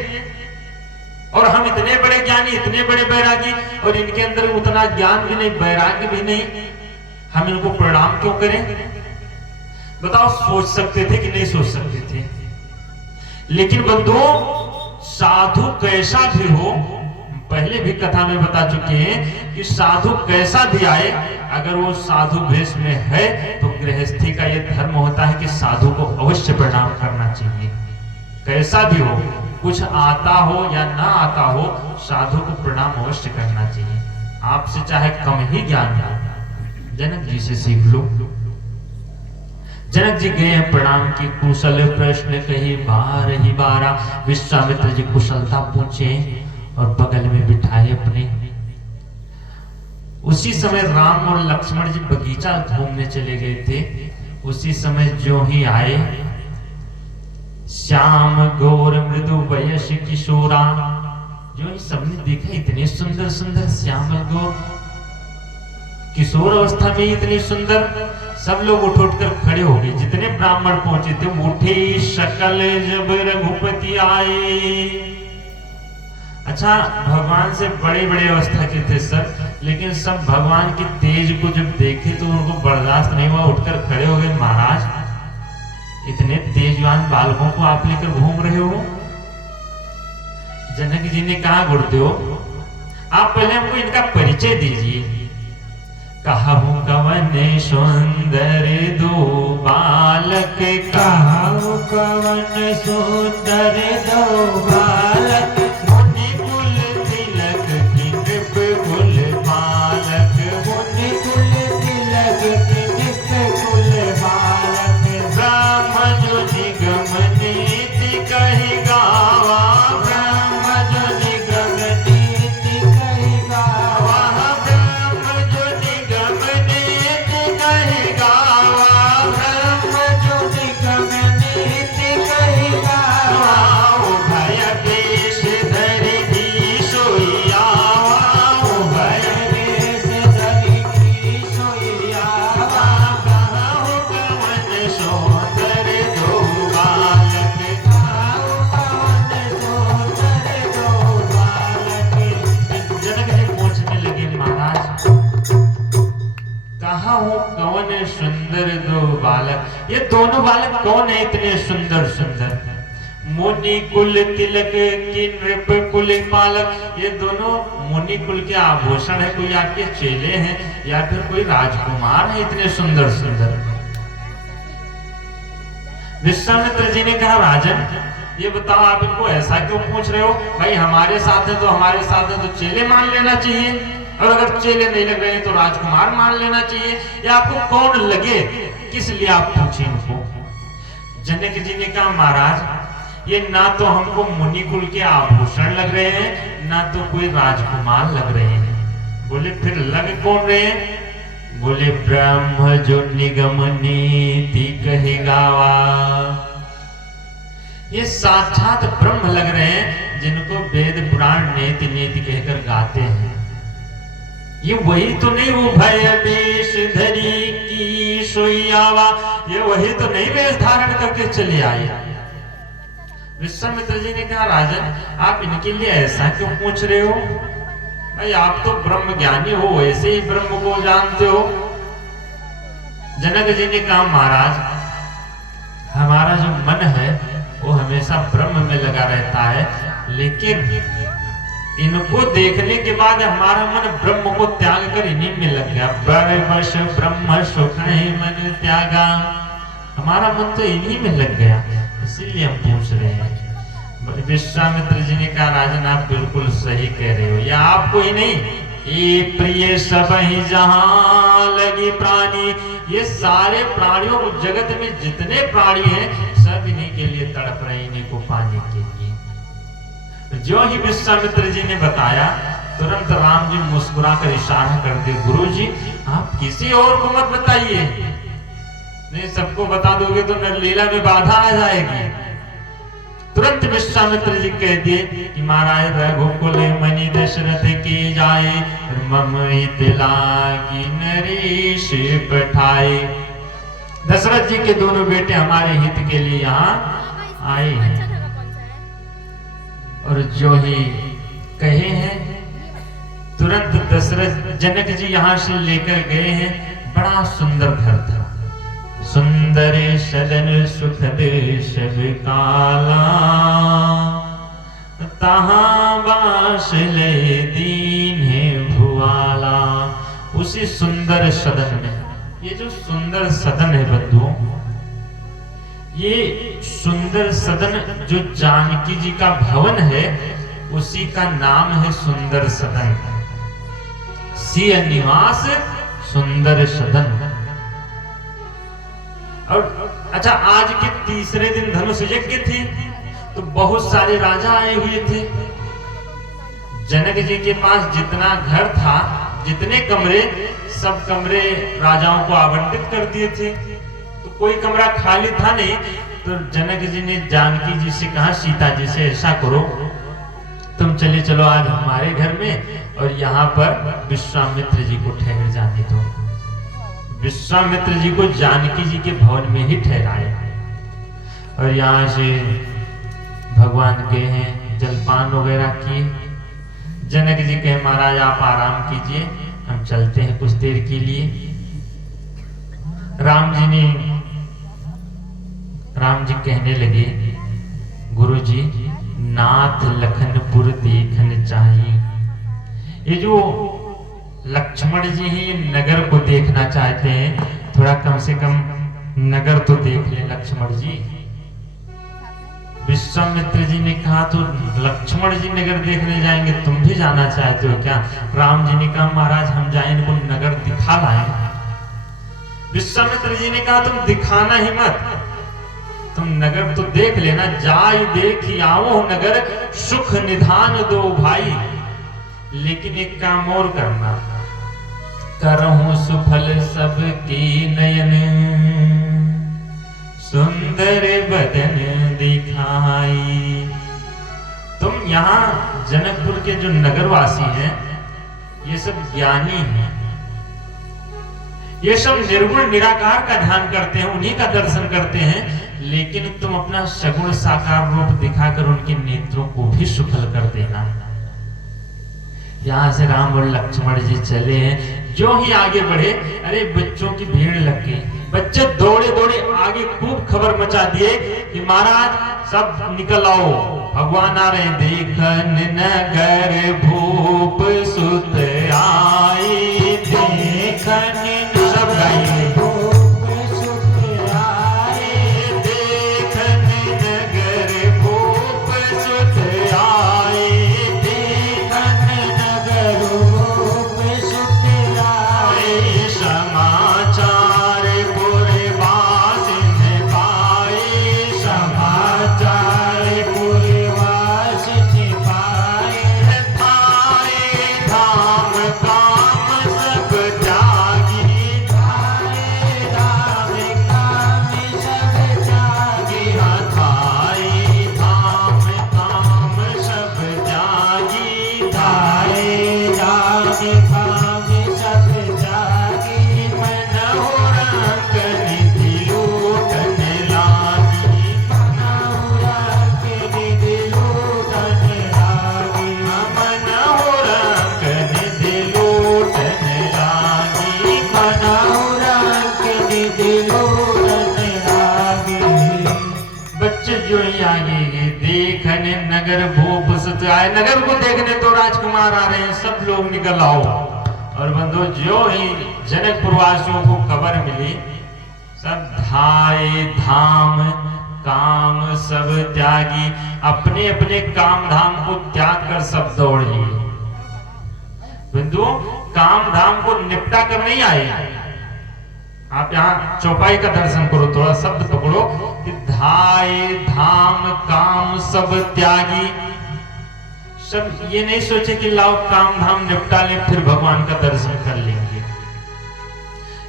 और हम इतने बड़े ज्ञानी, इतने बड़े बैरागी, और इनके अंदर उतना ज्ञान भी नहीं, वैराग्य भी नहीं, हम इनको प्रणाम क्यों करें? बताओ, सोच सकते थे कि नहीं सोच सकते थे? लेकिन बंधुओं, साधु कैसा भी हो, पहले भी कथा में बता चुके हैं कि साधु कैसा भी आए, अगर वो साधु वेश में है तो गृहस्थी का ये धर्म होता है कि साधु को अवश्य प्रणाम करना चाहिए। कैसा भी हो, कुछ आता हो या ना आता हो, साधु को प्रणाम अवश्य करना चाहिए। आपसे चाहे कम ही ज्ञान हो, जनक जी से सीख लो। जनक जी गए प्रणाम की, कुशल प्रश्न कही बार ही बारा। विश्वामित्र जी कुशलता पूछे और बगल में बिठाए अपने। उसी समय राम और लक्ष्मण जी बगीचा घूमने चले गए थे। उसी समय जो ही आए, श्याम गौर मृदु वयस किशोरा, जो ही सबने देखा इतने सुंदर सुंदर श्यामल गौर, किशोर अवस्था में इतनी सुंदर, सब लोग उठ उठ कर खड़े हो गए। जितने ब्राह्मण पहुंचे थे उठे सकल जब रघुपति आए। अच्छा, भगवान से बड़े बड़े अवस्था के थे सब, लेकिन सब भगवान के तेज को जब देखे तो उनको बर्दाश्त नहीं हुआ, उठकर खड़े हो गए। महाराज, इतने तेजवान बालकों को आप लेकर घूम रहे हो? जनक जी ने कहा, गुरुदेव आप पहले हमको इनका परिचय दीजिए। कहूं कवन सुंदर दो बालक, कहूं कवन सुंदर दो बालक, मुनि कुल तिलक की नृप कुल बालक, मुनि कुल तिलक की नृप कुल बालक, ब्रह्म जो निगम नीति कहि गावा, ब्रह्म जो निगम नीति कहि गावा, ब्रह्म जो निगम नीति कहि गावा, ब्रह्म जो निगम नीति कहि गावा, उभय देश धरि धी सोई आवा, उभय देश धरि धी सोई आवा, कहूं कवन सुंदर दो बालक, कहूं कवन सुंदर दो बालक। जनक जी पूछने लगे, महाराज कहा हूं कौन सुंदर दो बालक, ये दोनों बालक कौन है इतने सुंदर सुंदर? मुनि कुल तिलक की नृप कुल बालक, ये दोनों मुनि कुल के आभूषण है, कोई आपके चेले हैं या फिर कोई राजकुमार है इतने सुंदर सुंदर? विश्वामित्र जी ने कहा, राजन ये बताओ आप इनको ऐसा क्यों पूछ रहे हो? भाई हमारे साथ है तो हमारे साथ है तो चेले मान लेना चाहिए, और अगर चेले नहीं लग रहे तो राजकुमार मान लेना चाहिए, या आपको कौन लगे, किस लिए आप पूछे इनको? जनक जी ने कहा, महाराज ये ना तो हमको मुनि कुल के आभूषण लग रहे हैं, ना तो कोई राजकुमार लग रहे हैं। बोले फिर लग कौन रहे हैं? बोले ब्रह्म जो निगम नीति कहि गावा, ये साक्षात ब्रह्म लग रहे हैं जिनको वेद पुराण नीति नीति कहकर गाते हैं। ये वही तो नहीं वो भय वेश धरी की सोई आवा, ये वही तो नहीं वेश धारण करके चले आए। विश्वामित्र जी ने कहा, राजन आप इनके लिए ऐसा क्यों पूछ रहे हो? भाई आप तो ब्रह्म ज्ञानी हो, वैसे ही ब्रह्म को जानते हो। जनक जी ने कहा, महाराज हमारा जो मन है वो हमेशा ब्रह्म में लगा रहता है, लेकिन इनको देखने के बाद हमारा मन ब्रह्म को त्याग कर इन्हीं में लग गया। बरवश ब्रह्म सुख मन त्यागा, हमारा मन तो इन्हीं में लग गया, इसीलिए हम पूछ रहे हैं। विश्वामित्र जी ने कहा, राजन आप बिल्कुल सही कह रहे हो, या आपको ही नहीं, ये प्रिय सब ही जहां लगी प्राणी, ये सारे प्राणियों को, जगत में जितने प्राणी हैं सब इन्हीं के लिए तड़प रहे, इन्हीं को पाने के लिए। जो ही विश्वामित्र जी ने बताया, तुरंत राम जी मुस्कुरा कर इशारा कर दिए, गुरु जी आप किसी और को मत बताइए, नहीं सबको बता दोगे तो नरलीला में बाधा आ जाएगी। तुरंत विश्वामित्र जी कह दिए कि महाराज रघुकुल मणि दशरथ की जाए, मम हित लागी नरेश पठाए। दशरथ जी के दोनों बेटे हमारे हित के लिए यहाँ आए हैं। और जो ही कहे हैं, तुरंत दशरथ जनक जी यहाँ से लेकर गए हैं। बड़ा सुंदर घर था, सुंदर सदन सुखद सब काला, तहां बास ले दीन है भुआला। उसी सुंदर सदन में, ये जो सुंदर सदन है बंधुओं, ये सुंदर सदन जो जानकी जी का भवन है, उसी का नाम है सुंदर सदन, सिय निवास सुंदर सदन। और अच्छा, आज के तीसरे दिन धनुष यज्ञ थी, तो बहुत सारे राजा आए हुए थे। जनक जी के पास जितना घर था, जितने कमरे, सब कमरे राजाओं को आवंटित कर दिए थे, तो कोई कमरा खाली था नहीं। तो जनक जी ने जानकी जी से कहा, सीता जी से, ऐसा करो तुम चले चलो आज हमारे घर में और यहाँ पर विश्वामित्र जी को ठहर जाने दो। विश्वामित्र जी को जानकी जी के भवन में ही ठहराए और यहाँ से भगवान गए हैं, जलपान वगैरह किए। जनक जी कहे, महाराज आप आराम कीजिए, हम चलते हैं कुछ देर के लिए। राम जी कहने लगे, गुरुजी नाथ लखनपुर देखन चाहिए। ये जो लक्ष्मण जी हैं, ये नगर को देखना चाहते हैं, थोड़ा कम से कम नगर तो देख ले लक्ष्मण जी। विश्वामित्र जी ने कहा, तो लक्ष्मण जी नगर देखने जाएंगे, तुम भी जाना चाहते हो क्या? राम जी ने कहा, महाराज हम जाएं, इनको नगर दिखा लाएं। विश्वामित्र जी ने कहा, तुम दिखाना ही मत, तुम नगर तो देख लेना, जाय देखी आओ नगर, सुख निधान दो भाई। लेकिन एक काम और करना, करहूं सुफल सबकी नयन, सुंदर बदन दिखाई। तुम यहाँ जनकपुर के जो नगरवासी हैं, ये सब ज्ञानी हैं, ये सब निर्गुण निराकार का ध्यान करते हैं, उन्हीं का दर्शन करते हैं। लेकिन तुम अपना सगुण साकार रूप दिखाकर उनके नेत्रों को भी सुफल कर देना। यहाँ से राम और लक्ष्मण जी चले हैं, जो ही आगे बढ़े, अरे बच्चों की भीड़ लग गई। बच्चे दौड़े दौड़े आगे खूब खबर मचा दिए कि महाराज सब निकल आओ, भगवान आ रहे हैं। देखन नगर भूप सुत आए, देखन सब गाइए, नगर भूप सुत आए। नगर को देखने तो राजकुमार आ रहे हैं, सब लोग निकल आओ। और बंधु, जो ही जनकपुर वासियों को खबर मिली, सब धाये धाम काम सब त्यागी, अपने अपने काम धाम को त्याग कर सब दौड़ लिए। बंधु, काम धाम को निपटा कर नहीं आए। आप यहाँ चौपाई का दर्शन करो, थोड़ा शब्द पकड़ो कि धाये धाम काम सब त्यागी। सब ये नहीं सोचे कि लाओ काम धाम निपटा ले फिर भगवान का दर्शन कर लेंगे।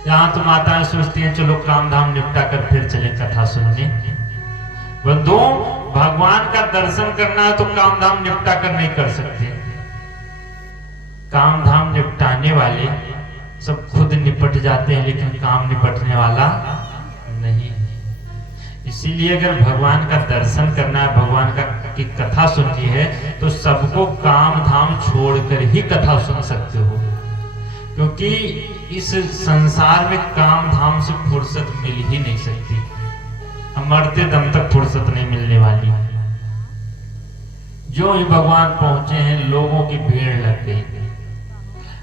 यहाँ तो माताएं सोचती हैं चलो काम धाम निपटा कर फिर चले कथा सुनने। बंधु, भगवान का दर्शन करना है तो काम धाम निपटा कर नहीं कर सकते। काम धाम निपटाने वाले सब खुद निपट जाते हैं, लेकिन काम निपटने वाला नहीं। इसीलिए अगर भगवान का दर्शन करना है, भगवान की कथा सुननी है, तो सबको काम धाम छोड़कर ही कथा सुन सकते हो। क्योंकि इस संसार में काम धाम से फुर्सत मिल ही नहीं सकती, हम मरते दम तक फुर्सत नहीं मिलने वाली। जो ही भगवान पहुंचे हैं, लोगों की भीड़ लग गई।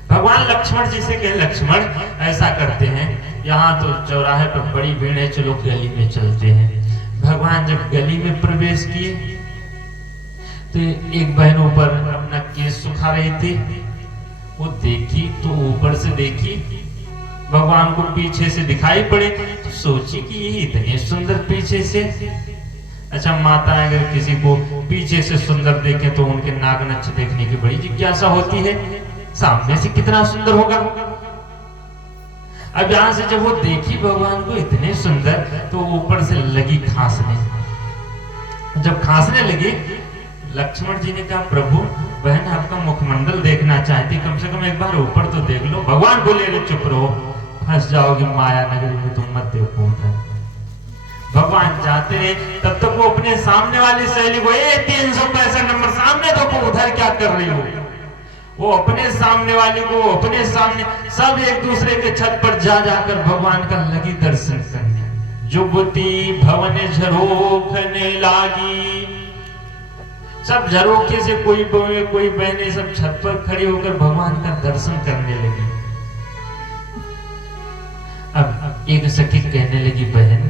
भगवान लक्ष्मण जी से कहे, लक्ष्मण ऐसा करते हैं, यहाँ तो चौराहे पर बड़ी भीड़ है, चलो गली में चलते हैं। भगवान जब गली में प्रवेश किए तो एक बहन ऊपर अपना केस सुखा रही थी। वो देखी तो ऊपर से देखी, भगवान को पीछे से दिखाई पड़े, तो सोची कि ये इतने सुंदर पीछे से, अच्छा, माता अगर किसी को पीछे से सुंदर देखें तो उनके नाक नक्श देखने की बड़ी जिज्ञासा होती है, सामने से कितना सुंदर होगा। अब यहां से जब वो देखी भगवान को इतने सुंदर, तो ऊपर से लगी खांसने। जब खांसने लगी, लक्ष्मण जी ने कहा, प्रभु बहन आपका मुखमंडल देखना चाहती, कम से कम एक बार ऊपर तो देख लो। भगवान बोले, अरे चुप रहो, फंस जाओगे माया नगरी में, तुम मत देखो उधर। भगवान जाते रहे, तब तक वो अपने सामने वाली सहेली को, 365 नंबर सामने देखो, उधर क्या कर रही हो। वो अपने सामने वाले को, अपने सामने सब एक दूसरे के छत पर जा जाकर भगवान का लगी दर्शन करने। जुबती भवन झरोखने लागी, सब झरोखे से कोई बहनें सब छत पर खड़ी होकर भगवान का दर्शन करने लगी। अब एक सखी कहने लगी, बहन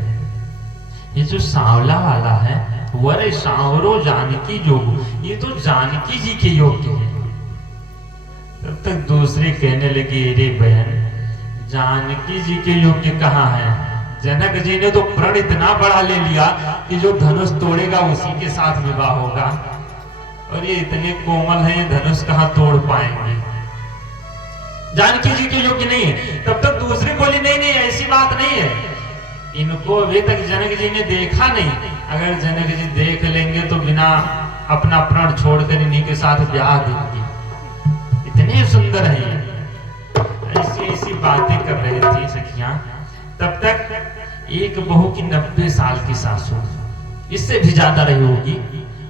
ये जो सांवला वाला है, वरे सांवरो जानकी जोग, ये तो जानकी जी के योग्य है। तब तक दूसरी कहने लगी, अरे बहन जानकी जी के योग्य कहाँ है, जनक जी ने तो प्रण इतना बड़ा ले लिया कि जो धनुष तोड़ेगा उसी के साथ विवाह होगा, और ये इतने कोमल हैं, ये धनुष कहाँ तोड़ पाएंगे, जानकी जी के योग्य नहीं है। तब तक दूसरी बोली, नहीं नहीं ऐसी बात नहीं है, इनको अभी तक जनक जी ने देखा नहीं, अगर जनक जी देख लेंगे तो बिना अपना प्रण छोड़कर इन्हीं के साथ ब्याह देंगे, इतने सुंदर है ये। ऐसी ऐसी बातें कर रही थी सखियां। तब तक एक बहू की 90 साल की सासू, इससे भी ज्यादा रही होगी,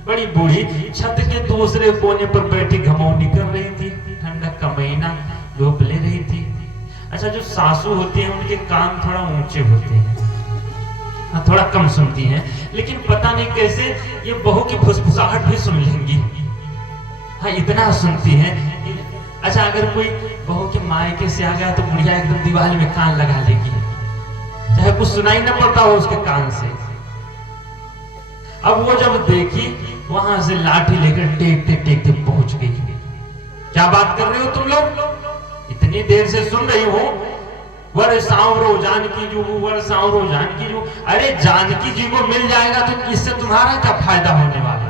बड़ी बूढ़ी, छत के दूसरे कोने पर बैठी घमौनी कर रही थी, ठंडक का महीना, धूप ले रही थी। अच्छा, जो सासू होती है उनके कान थोड़ा ऊंचे होते हैं, थोड़ा कम सुनती हैं, लेकिन पता नहीं कैसे ये बहू की फुसफुसाहट भी सुन लेंगी। हाँ, इतना सुनती हैं। अच्छा, अगर कोई बहू के मायके से आ गया तो बुढ़िया एकदम दीवार में कान लगा लेगी, चाहे कुछ सुनाई ना पड़ता हो उसके कान से। अब वो जब देखी, वहां से लाठी लेकर टेकते टेकते पहुंच गई। क्या बात कर रहे हो तुम लोग, इतनी देर से सुन रही हो, वर सांवरो जानकी जो, वर सांवरो जानकी जो। अरे जानकी जी को मिल जाएगा तो इससे तुम्हारा क्या फायदा होने वाला।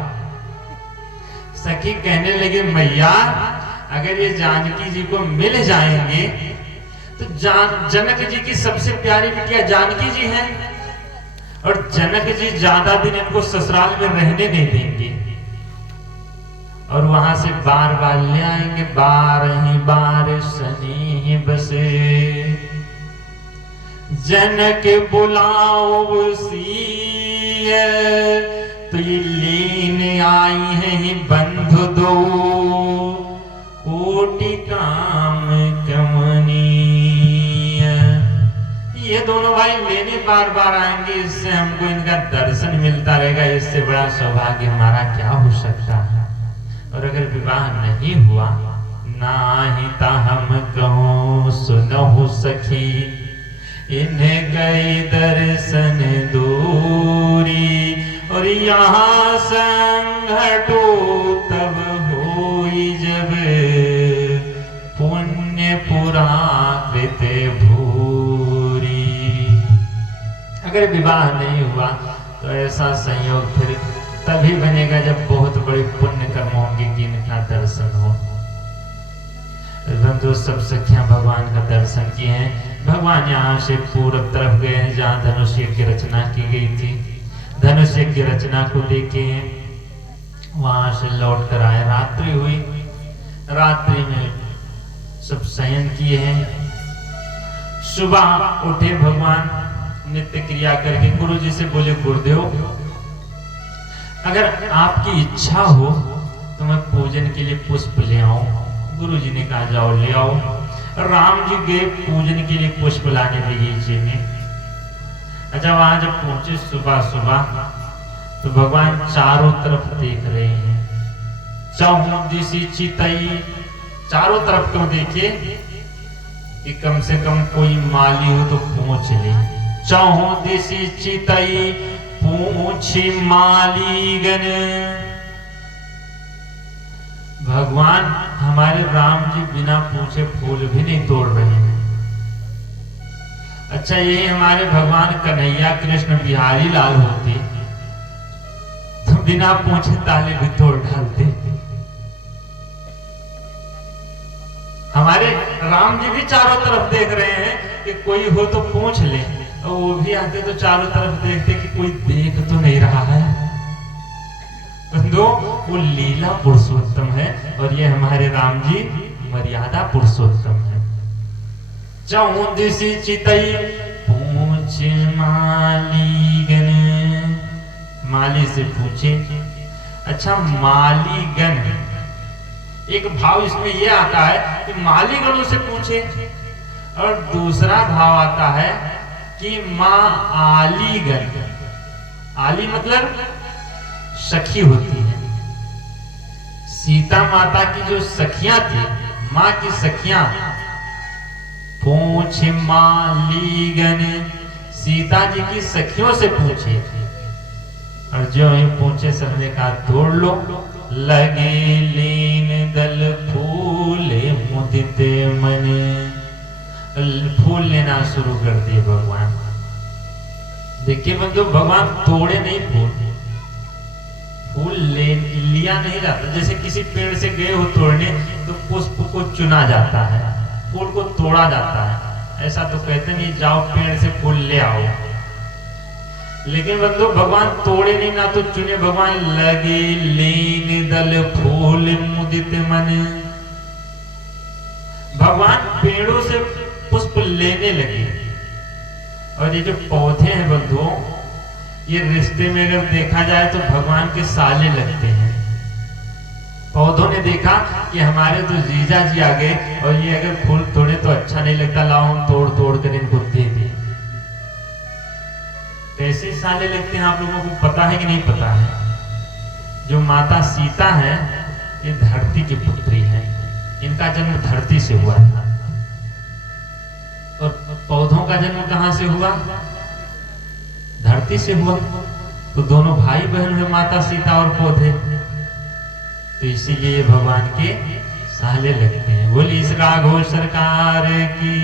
सखी कहने लगे, मैया अगर ये जानकी जी को मिल जाएंगे तो जनक जी की सबसे प्यारी बिटिया जानकी जी हैं, और जनक जी ज्यादा दिन इनको ससुराल में रहने नहीं देंगे, और वहां से बार बार ले आएंगे, बार ही बार सनी बसे जनक बुलाओ सीय, तो ये लेने आई है बंधु दो, कोटि काम कमनीय। ये दोनों भाई लेने बार बार आएंगे, इससे हमको इनका दर्शन मिलता रहेगा, इससे बड़ा सौभाग्य हमारा क्या हो सकता है। और अगर विवाह नहीं हुआ, नाही ता हम कहो सुनहु सखी, इन्हें गई दर्शन दूरी, और यहाँ संघटो तब होई जब, पुण्य पुरा कृत भूरी। अगर विवाह नहीं हुआ तो ऐसा संयोग फिर तभी बनेगा जब बहुत बड़े पुण्य कर्म होंगे कि इनका दर्शन हो। बंधु, सब सखियां भगवान का दर्शन किए हैं। भगवान यहाँ से पूर्व तरफ गए हैं जहाँ धनुष यज्ञ की रचना की गई थी। धनुष यज्ञ की रचना को लेके वहां से लौट कर आए, रात्रि हुई, रात्रि में सब शयन किए हैं। सुबह उठे भगवान, नित्य क्रिया करके गुरु जी से बोले, गुरुदेव अगर आपकी इच्छा हो तो मैं पूजन के लिए पुष्प ले आऊं। गुरु जी ने कहा, जाओ ले आओ। राम जी गए पूजन के लिए पुष्प लाने बगीचे में। अच्छा, वहां जब पहुंचे सुबह सुबह, तो भगवान चारों तरफ देख रहे हैं, चौदिशी चितई, चारों तरफ क्यों देखे कि कम से कम कोई माली हो तो पहुंच ले। चौदिशी चितई पूछी मालीगन। भगवान हमारे राम जी बिना पूछे फूल भी नहीं तोड़ रहे हैं। अच्छा, ये हमारे भगवान कन्हैया कृष्ण बिहारी लाल होते बिना पूछे ताले भी तोड़ डालते। हमारे राम जी भी चारों तरफ देख रहे हैं कि कोई हो तो पूछ ले, और वो भी आते तो चारों तरफ देखते कि कोई देख तो नहीं रहा है। बंधुओं, वो लीला पुरुषोत्तम है और ये हमारे राम जी मर्यादा पुरुषोत्तम है। चौदिसी चितई पूछ मालीगन, माली से पूछे। अच्छा, मालीगन, एक भाव इसमें यह आता है कि मालीगणों से पूछे, और दूसरा भाव आता है कि माँ आलीगन। आली मतलब सखी होती है। सीता माता की जो सखियां थी, माँ की सखियां, पूछ मालीगन, सीता जी की सखियों से पूछे। और जो ही पूछे सबने कहा तोड़ लो। लगे लीन दल फूले मुदित मन, फूल लेना शुरू कर दिए भगवान। देखिए बंधु, भगवान तोड़े नहीं फूल लिया नहीं जाता। जैसे किसी पेड़ से गए हो तोड़ने तो पुष्प को चुना जाता है, फूल को तोड़ा जाता है। ऐसा तो कहते नहीं जाओ पेड़ से फूल ले आओ। लेकिन बंधु, भगवान तोड़े नहीं ना तो चुने। भगवान लगे लीन दल फूल मुदित मन, भगवान पेड़ों से पुष्प लेने लगे। और ये जो पौधे हैं बंधुओं, ये रिश्ते में अगर देखा जाए तो भगवान के साले लगते हैं। पौधों ने देखा कि हमारे तो जीजा जी आ गए और ये अगर फूल तोड़े तो अच्छा नहीं लगता, लाओ हम तोड़ तोड़ कर इनको दे दें। कैसे साले लगते हैं आप लोगों को पता है कि नहीं पता है? जो माता सीता है ये धरती की पुत्री है, इनका जन्म धरती से हुआ था। और पौधों का जन्म कहां से हुआ? धरती से हुआ। तो दोनों भाई बहन है, माता सीता और पौधे, तो इसीलिए भगवान के साले लगते हैं। बोली इस राघव सरकार की।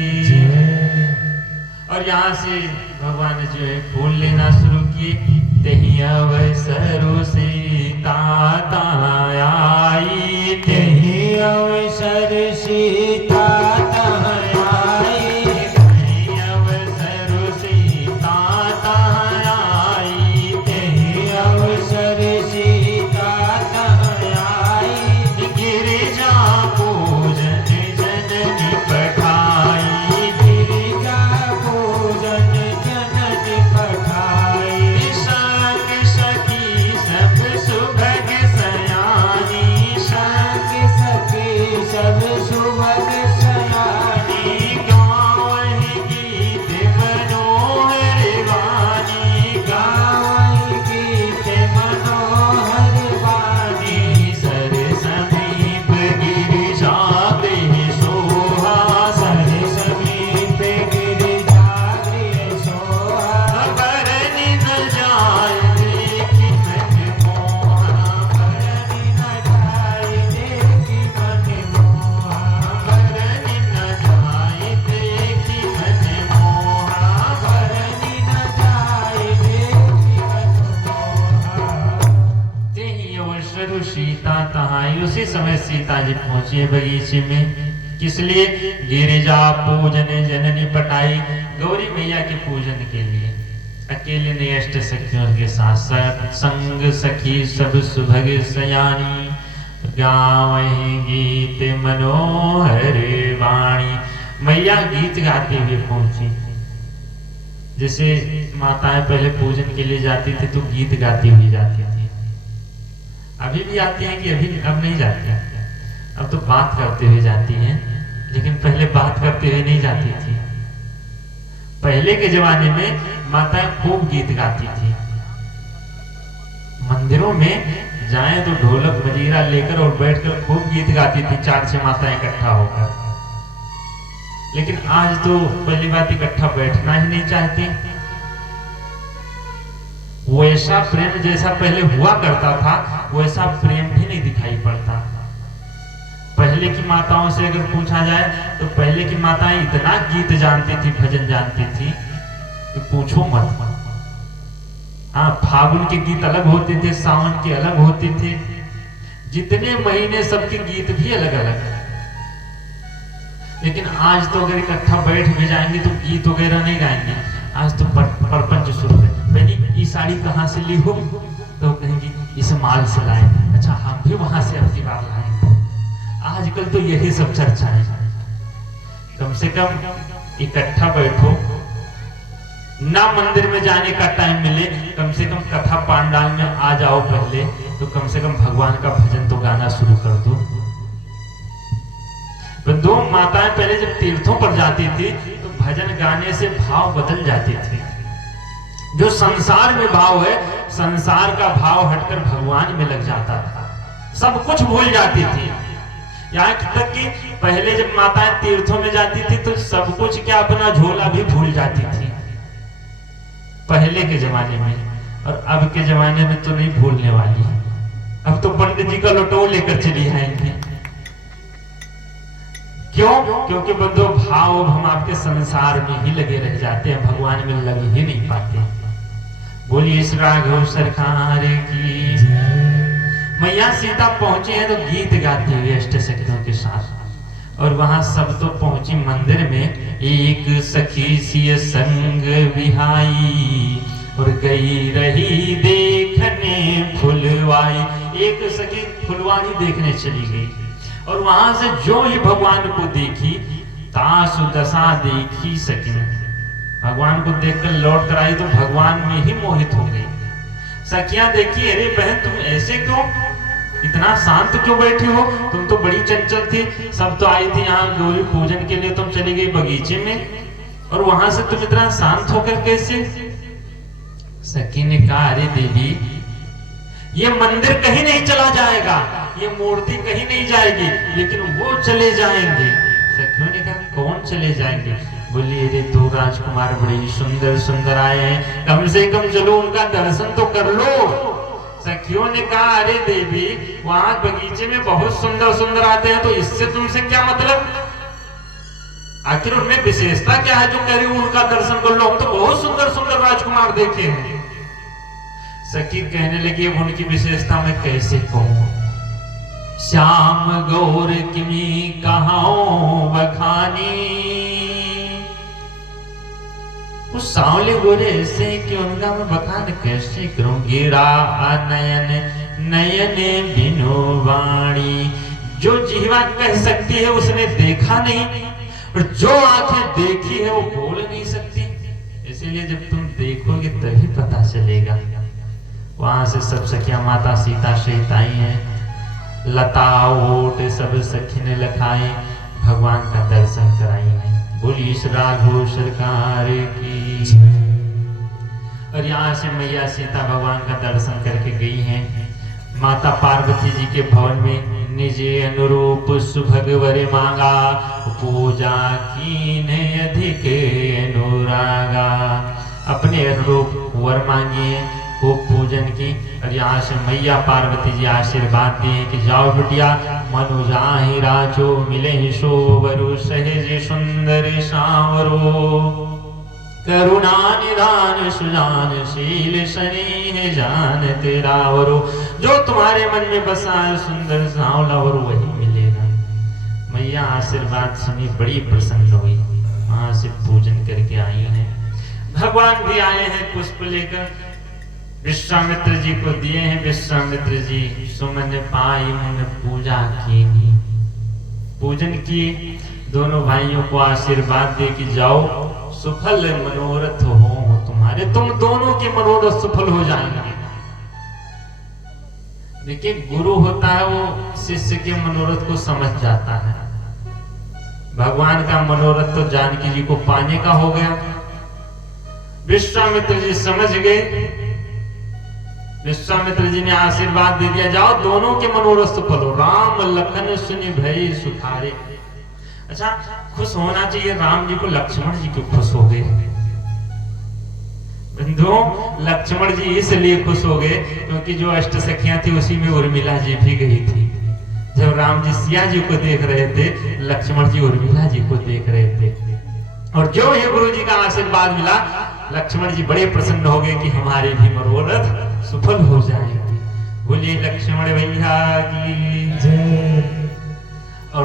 और यहाँ से भगवान जो है फूल लेना शुरू किए। तेहि अवसर सीता आई, तेहि अवसर सीता आई, तेहि अवसर सीता आई, तेहि अवसर सीता आई, गिरिजा पूजन जननी पठाई, गिरिजा पूजन जननी पठाई, संग सखी सब सुभग सयानी, संग सखी सब सुभग सयानी, गावहि गीत मनोहर वाणी, गावहि गीत मनोहर वाणी, सर समीप गिरिजा गृह सोहा, सर समीप गिरिजा गृह सोहा, बरनि न जाय देखि मन मोहा, बरनि न जाय देखि मन मोहा, बरनि न जाय देखि मन मोहा, बरनि न जाय देखि मन मोहा। तेहि अवसर सीता तहाई, उसी समय सीता जी पहुंची है बगीचे में। किस लिए? गिरिजा पूजन जननी पटाई, गौरी मैया के पूजन के लिए। अकेले नहीं, अष्ट सखियों के साथ साथ संग सखी सब सुभग सयानी, गावहि गीत मनोहर वाणी। मैया गीत गाते हुए पहुंची। जैसे माताएं पहले पूजन के लिए जाती थी तो गीत गाती हुई जाती थी। अभी भी आती हैं कि अब नहीं जाती, अब तो बात करते हुए जाती हैं, लेकिन पहले बात करते हुए नहीं जाती थी। पहले के जमाने में माताएं खूब गीत गाती थी। मंदिरों में जाएं तो ढोलक मजीरा लेकर और बैठकर खूब गीत गाती थी, 4-6 माताएं इकट्ठा होकर। लेकिन आज तो पहली बात इकट्ठा बैठना ही नहीं चाहती। वैसा प्रेम जैसा पहले हुआ करता था वैसा प्रेम भी नहीं दिखाई पड़ता। पहले की माताओं से अगर पूछा जाए तो पहले की माताएं इतना गीत जानती थी, भजन जानती थी कि पूछो मत। हाँ, फागुन के गीत अलग होते थे, सावन के अलग होते थे, जितने महीने सबके गीत भी अलग अलग है। लेकिन आज तो अगर इकट्ठा बैठ भी जाएंगे तो गीत वगैरह नहीं गाएंगे। आज तो परपंच शुरू है, पहले ये साड़ी कहाँ से ली हो, तो कहेंगे इस माल से लाए, अच्छा हम भी वहां से अपनी बात लाएंगे। आजकल तो यही सब चर्चा है। कम से कम इकट्ठा बैठो, ना मंदिर में जाने का टाइम मिले, कम से कम कथा पांडाल में आ जाओ पहले, तो कम से कम भगवान का भजन तो गाना शुरू कर दो। दो माताएं पहले जब तीर्थों पर जाती थी तो भजन गाने से भाव बदल जाते थे। जो संसार में भाव है, संसार का भाव हटकर भगवान में लग जाता था, सब कुछ भूल जाती थी। यहाँ तक कि पहले जब माताएं तीर्थों में जाती थी तो सब कुछ क्या, अपना झोला भी भूल जाती थी पहले के जमाने में। और अब के जमाने में तो नहीं भूलने वाली, अब तो पंडित जी का लोटो लेकर चली आएंगी। क्यों? क्योंकि बंधु भाव हम आपके संसार में ही लगे रह जाते हैं, भगवान में लगे ही नहीं पाते। बोलिए इस राघव सरकार की। मैया सीता पहुंची है तो गीत गाते हुए अष्ट सखियों के साथ, और वहां सब तो पहुंची मंदिर में। एक सखी सी संग विहाई और गई रही देखने फुलवाई। एक सखी फुलवानी देखने चली गई और वहां से जो ही भगवान को देखी, तासु दशा देखी सकी। भगवान को देखकर लौट कर आई तो भगवान में ही मोहित हो गई। सखियां देखी, अरे बहन तुम ऐसे क्यों, इतना शांत क्यों बैठी हो, तुम तो बड़ी चंचल थी। सब तो आई थी यहाँ गौरी पूजन के लिए, तुम चली गई बगीचे में, और वहां से तुम इतना शांत होकर कैसे? सखी ने कहा, अरे देवी ये मंदिर कहीं नहीं चला जाएगा, ये मूर्ति कहीं नहीं जाएगी, लेकिन वो चले जाएंगे। सखियों ने कहा, कौन चले जाएंगे? बोली, अरे दो राजकुमार बड़े सुंदर सुंदर आए हैं, कम से कम चलो उनका दर्शन तो कर लो। सखियों ने कहा, अरे देवी वहां बगीचे में बहुत सुंदर सुंदर आते हैं, तो इससे तुमसे क्या मतलब? आखिर उनमें विशेषता क्या है जो कह रही हो उनका दर्शन कर लो? हम तो बहुत सुंदर सुंदर राजकुमार देखे हैं। सखी कहने लगी, अब उनकी विशेषता मैं कैसे कहूं? श्याम गौर किमी कहाओ बखानी। उस सांवले गोरे से कि उनका मैं बखान कैसे करूं? गिरा नयन नयन बिनु वाणी। जो जीवा कह सकती है उसने देखा नहीं, और जो आंखें देखी है वो बोल नहीं सकती। इसीलिए जब तुम देखोगे तभी पता चलेगा। वहां से सब सखियां माता सीता सहित आई हैं, लता ओट सब सखी ने लखाए, भगवान का दर्शन कराई है। बोलिए इस राघव सरकार की। और यहाँ से मैया सीता भगवान का दर्शन करके गई हैं। माता पार्वती जी के भवन में निज अनुरूप सुभगवर मांगा, पूजा की ने अधिक अनुरागा। अपने अनुरूप वर मांगिए, खूब पूजन की। और यहाँ से मैया पार्वती जी आशीर्वाद दिए कि जाओ बिटिया, मनु जाहि राजो मिले शोवरु, सहज सुंदर सांवरो, करुणा निधान सुजान शील स्नेह जान तेरा वरो। जो तुम्हारे मन में बसा है सुंदर सांवला वरु वही मिलेगा। मैया आशीर्वाद सुनी, बड़ी प्रसन्न हुई, वहां से पूजन करके आई हैं। भगवान भी आए हैं पुष्प लेकर, विश्वामित्र जी को दिए हैं। विश्वामित्र जी सुमन पाई मन पूजा की, पूजन किए। दोनों भाइयों को आशीर्वाद दे कि जाओ सुफल मनोरथ हो तुम्हारे, तुम दोनों के मनोरथ सफल हो जाएंगे। देखिए गुरु होता है वो शिष्य के मनोरथ को समझ जाता है। भगवान का मनोरथ तो जानकी जी को पाने का हो गया। विश्वामित्र जी समझ गए। विश्वामित्र जी ने आशीर्वाद दे दिया, जाओ दोनों के मनोरथ सफल हो। राम लखन सुनि भय सुखारे। अच्छा, खुश होना चाहिए राम जी को, लक्ष्मण जी क्यों खुश हो गए? बंधुओं, लक्ष्मण जी इसलिए खुश हो गए क्योंकि जो अष्ट सखियां थी उसी में उर्मिला जी भी गई थी। जब राम जी सिया जी को देख रहे थे, लक्ष्मण जी उर्मिला जी को देख रहे थे। और जो ये गुरु जी का आशीर्वाद मिला, लक्ष्मण जी बड़े प्रसन्न हो गए कि हमारे भी मनोरथ सफल हो जाएंगे। बोलिए लक्ष्मण भैया की जय। और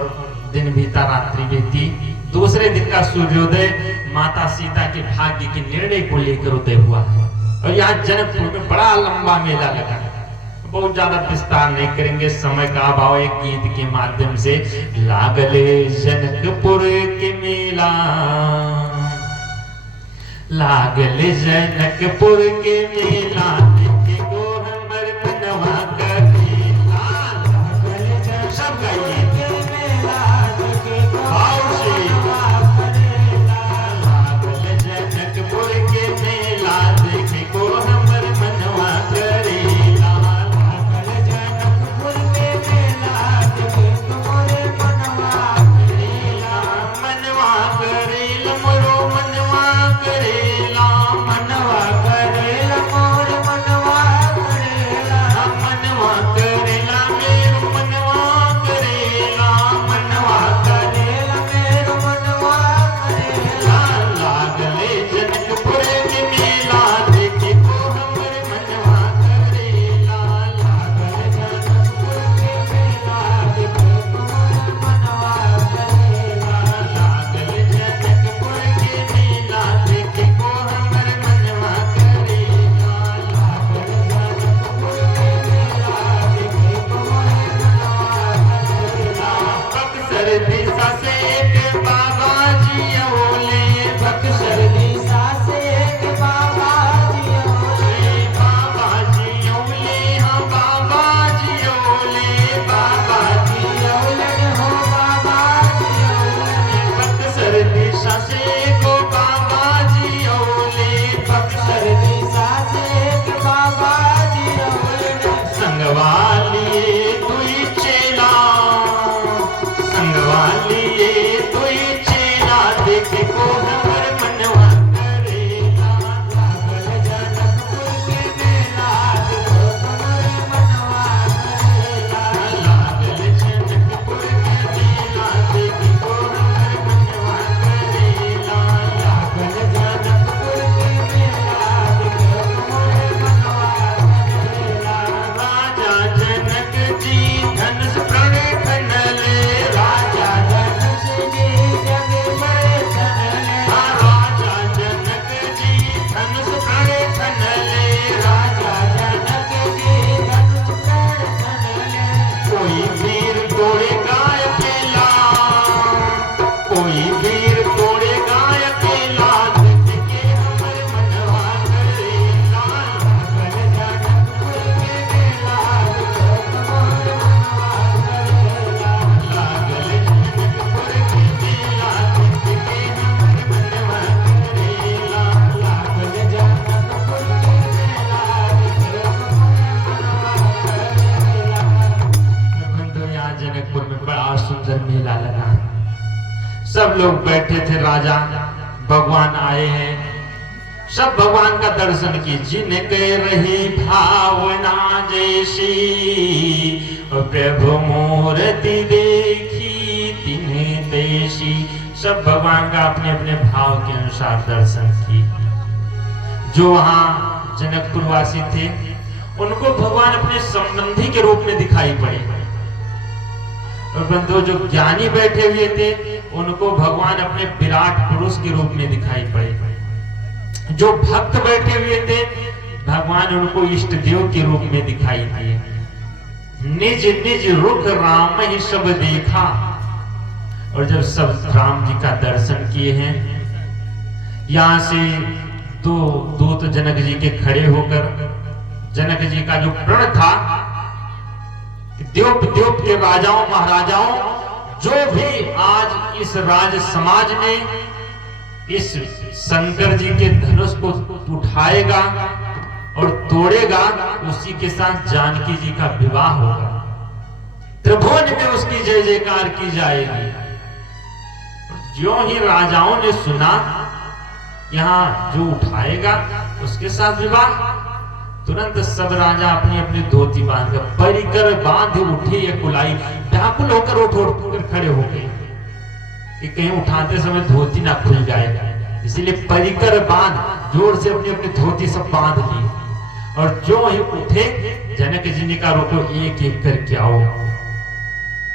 दिन बीता, रात्रि बीती, दूसरे दिन का सूर्योदय माता सीता के भाग्य के निर्णय को लेकर उदय हुआ है। और यहाँ जनकपुर में बड़ा लंबा मेला लगा। बहुत ज्यादा विस्तार नहीं करेंगे, समय का अभाव। एक गीत के माध्यम से लागले जनकपुर के मेला, लागले जनकपुर के मेला, देखे को हमर मनवा करेला। लागले सब गाइए लागले जनकपुर के मेला, देखे को हमर मनवा करेला। लागले जनकपुर के मेला, देखे को मोरे मनवा करेला। मनवा करेला मोरो मनवा करेला, मनवा करेला मोर मनवा करेला। मनवा करेला मेरो मनवा करेला, मनवा करेला मेरो मनवा करेला। लागले जनकपुर के मेला, देखे को हमर मनवा करेला। लागले जनकपुर के मेला, देखे को मोर मनवा करेला। लागले जनकपुर के मेला, देखे को हमर मनवा करेला। लागले जनकपुर के मेला, देखे को मोर मनवा करेला। बक्सर दिशा से एक बाबा जी ओले, बक्सर दिशा से एक बाबा जी ओले। बाबा जी ओले, हाँ बाबा जी ओले, बाबा जी ओले हो बाबा जी ओले। बक्सर दिशा से एक बाबा जी ओले, बक्सर दिशा से एक बाबा जी ओले। संगवाली दुई चेला, संगवाली दुई चेला, देखे को हमर मनवा करेला। लागल जनकपुर के मेला, देखो हमर मनवा करेला। लागल जनकपुर के मेला, देखे को हमर मनवा करेला। लागल जनकपुर के मेला, देखो हमर मनवा करेला। राजा जनक जी धनुष प्रण ठनले, राजा धनुष जी जग में ठनले। राजा जनक जी धनुष प्रण ठनले, राजा जनक जी धनुष प्रण ठनले। कोई वीर तोड़े गाय केला, कोई वीर तोड़े गाय केला, देख के हमर मनवा करेला। लागल जनकपुर के मेला, देखो हमर मनवा करेला। लागल जनकपुर के मेला, देख के हमर मनवा करेला। लागल जनकपुर के मेला, देखो हमर मनवा करेला। बंधु, यहाँ जनकपुर में बड़ा सुंदर मेला लगा। सब लोग बैठे थे, राजा भगवान आए हैं, सब भगवान का दर्शन किए। जिनके रही भावना जैसी, और प्रभु मूर्ति देखी तिन्हें देशी। सब भगवान का अपने अपने भाव के अनुसार दर्शन किए। जो वहां जनकपुर वासी थे, उनको भगवान अपने संबंधी के रूप में दिखाई पड़े। और बंधु, जो ज्ञानी बैठे हुए थे, उनको भगवान अपने विराट पुरुष के रूप में दिखाई पड़े। जो भक्त बैठे हुए थे, भगवान उनको इष्ट देव के रूप में दिखाई दिए। निज निज रुख राम ही सब देखा। और जब सब राम जी का दर्शन किए हैं, यहाँ से दो दूत जनक जी के खड़े होकर, जनक जी का जो प्रण था, द्योप द्योप के राजाओं महाराजाओं, जो भी आज इस राज समाज में इस शंकर जी के धनुष को उठाएगा और तोड़ेगा, उसी के साथ जानकी जी का विवाह होगा। त्रिभुवन में उसकी जय जयकार की जाएगी। ज्यों ही राजाओं ने सुना यहाँ जो उठाएगा उसके साथ विवाह, तुरंत सब राजा अपनी अपनी धोती बांधकर परिकर बांध उठे या कुलाई, व्याकुल होकर उठ कर खड़े हो गए कि कहीं उठाते समय धोती ना खुल जाए। इसीलिए परिकर बांध, जोर से अपनी अपनी धोती सब बांध ली। और जो ही उठे, जनक जी ने कहा रोको, एक एक करके आओ।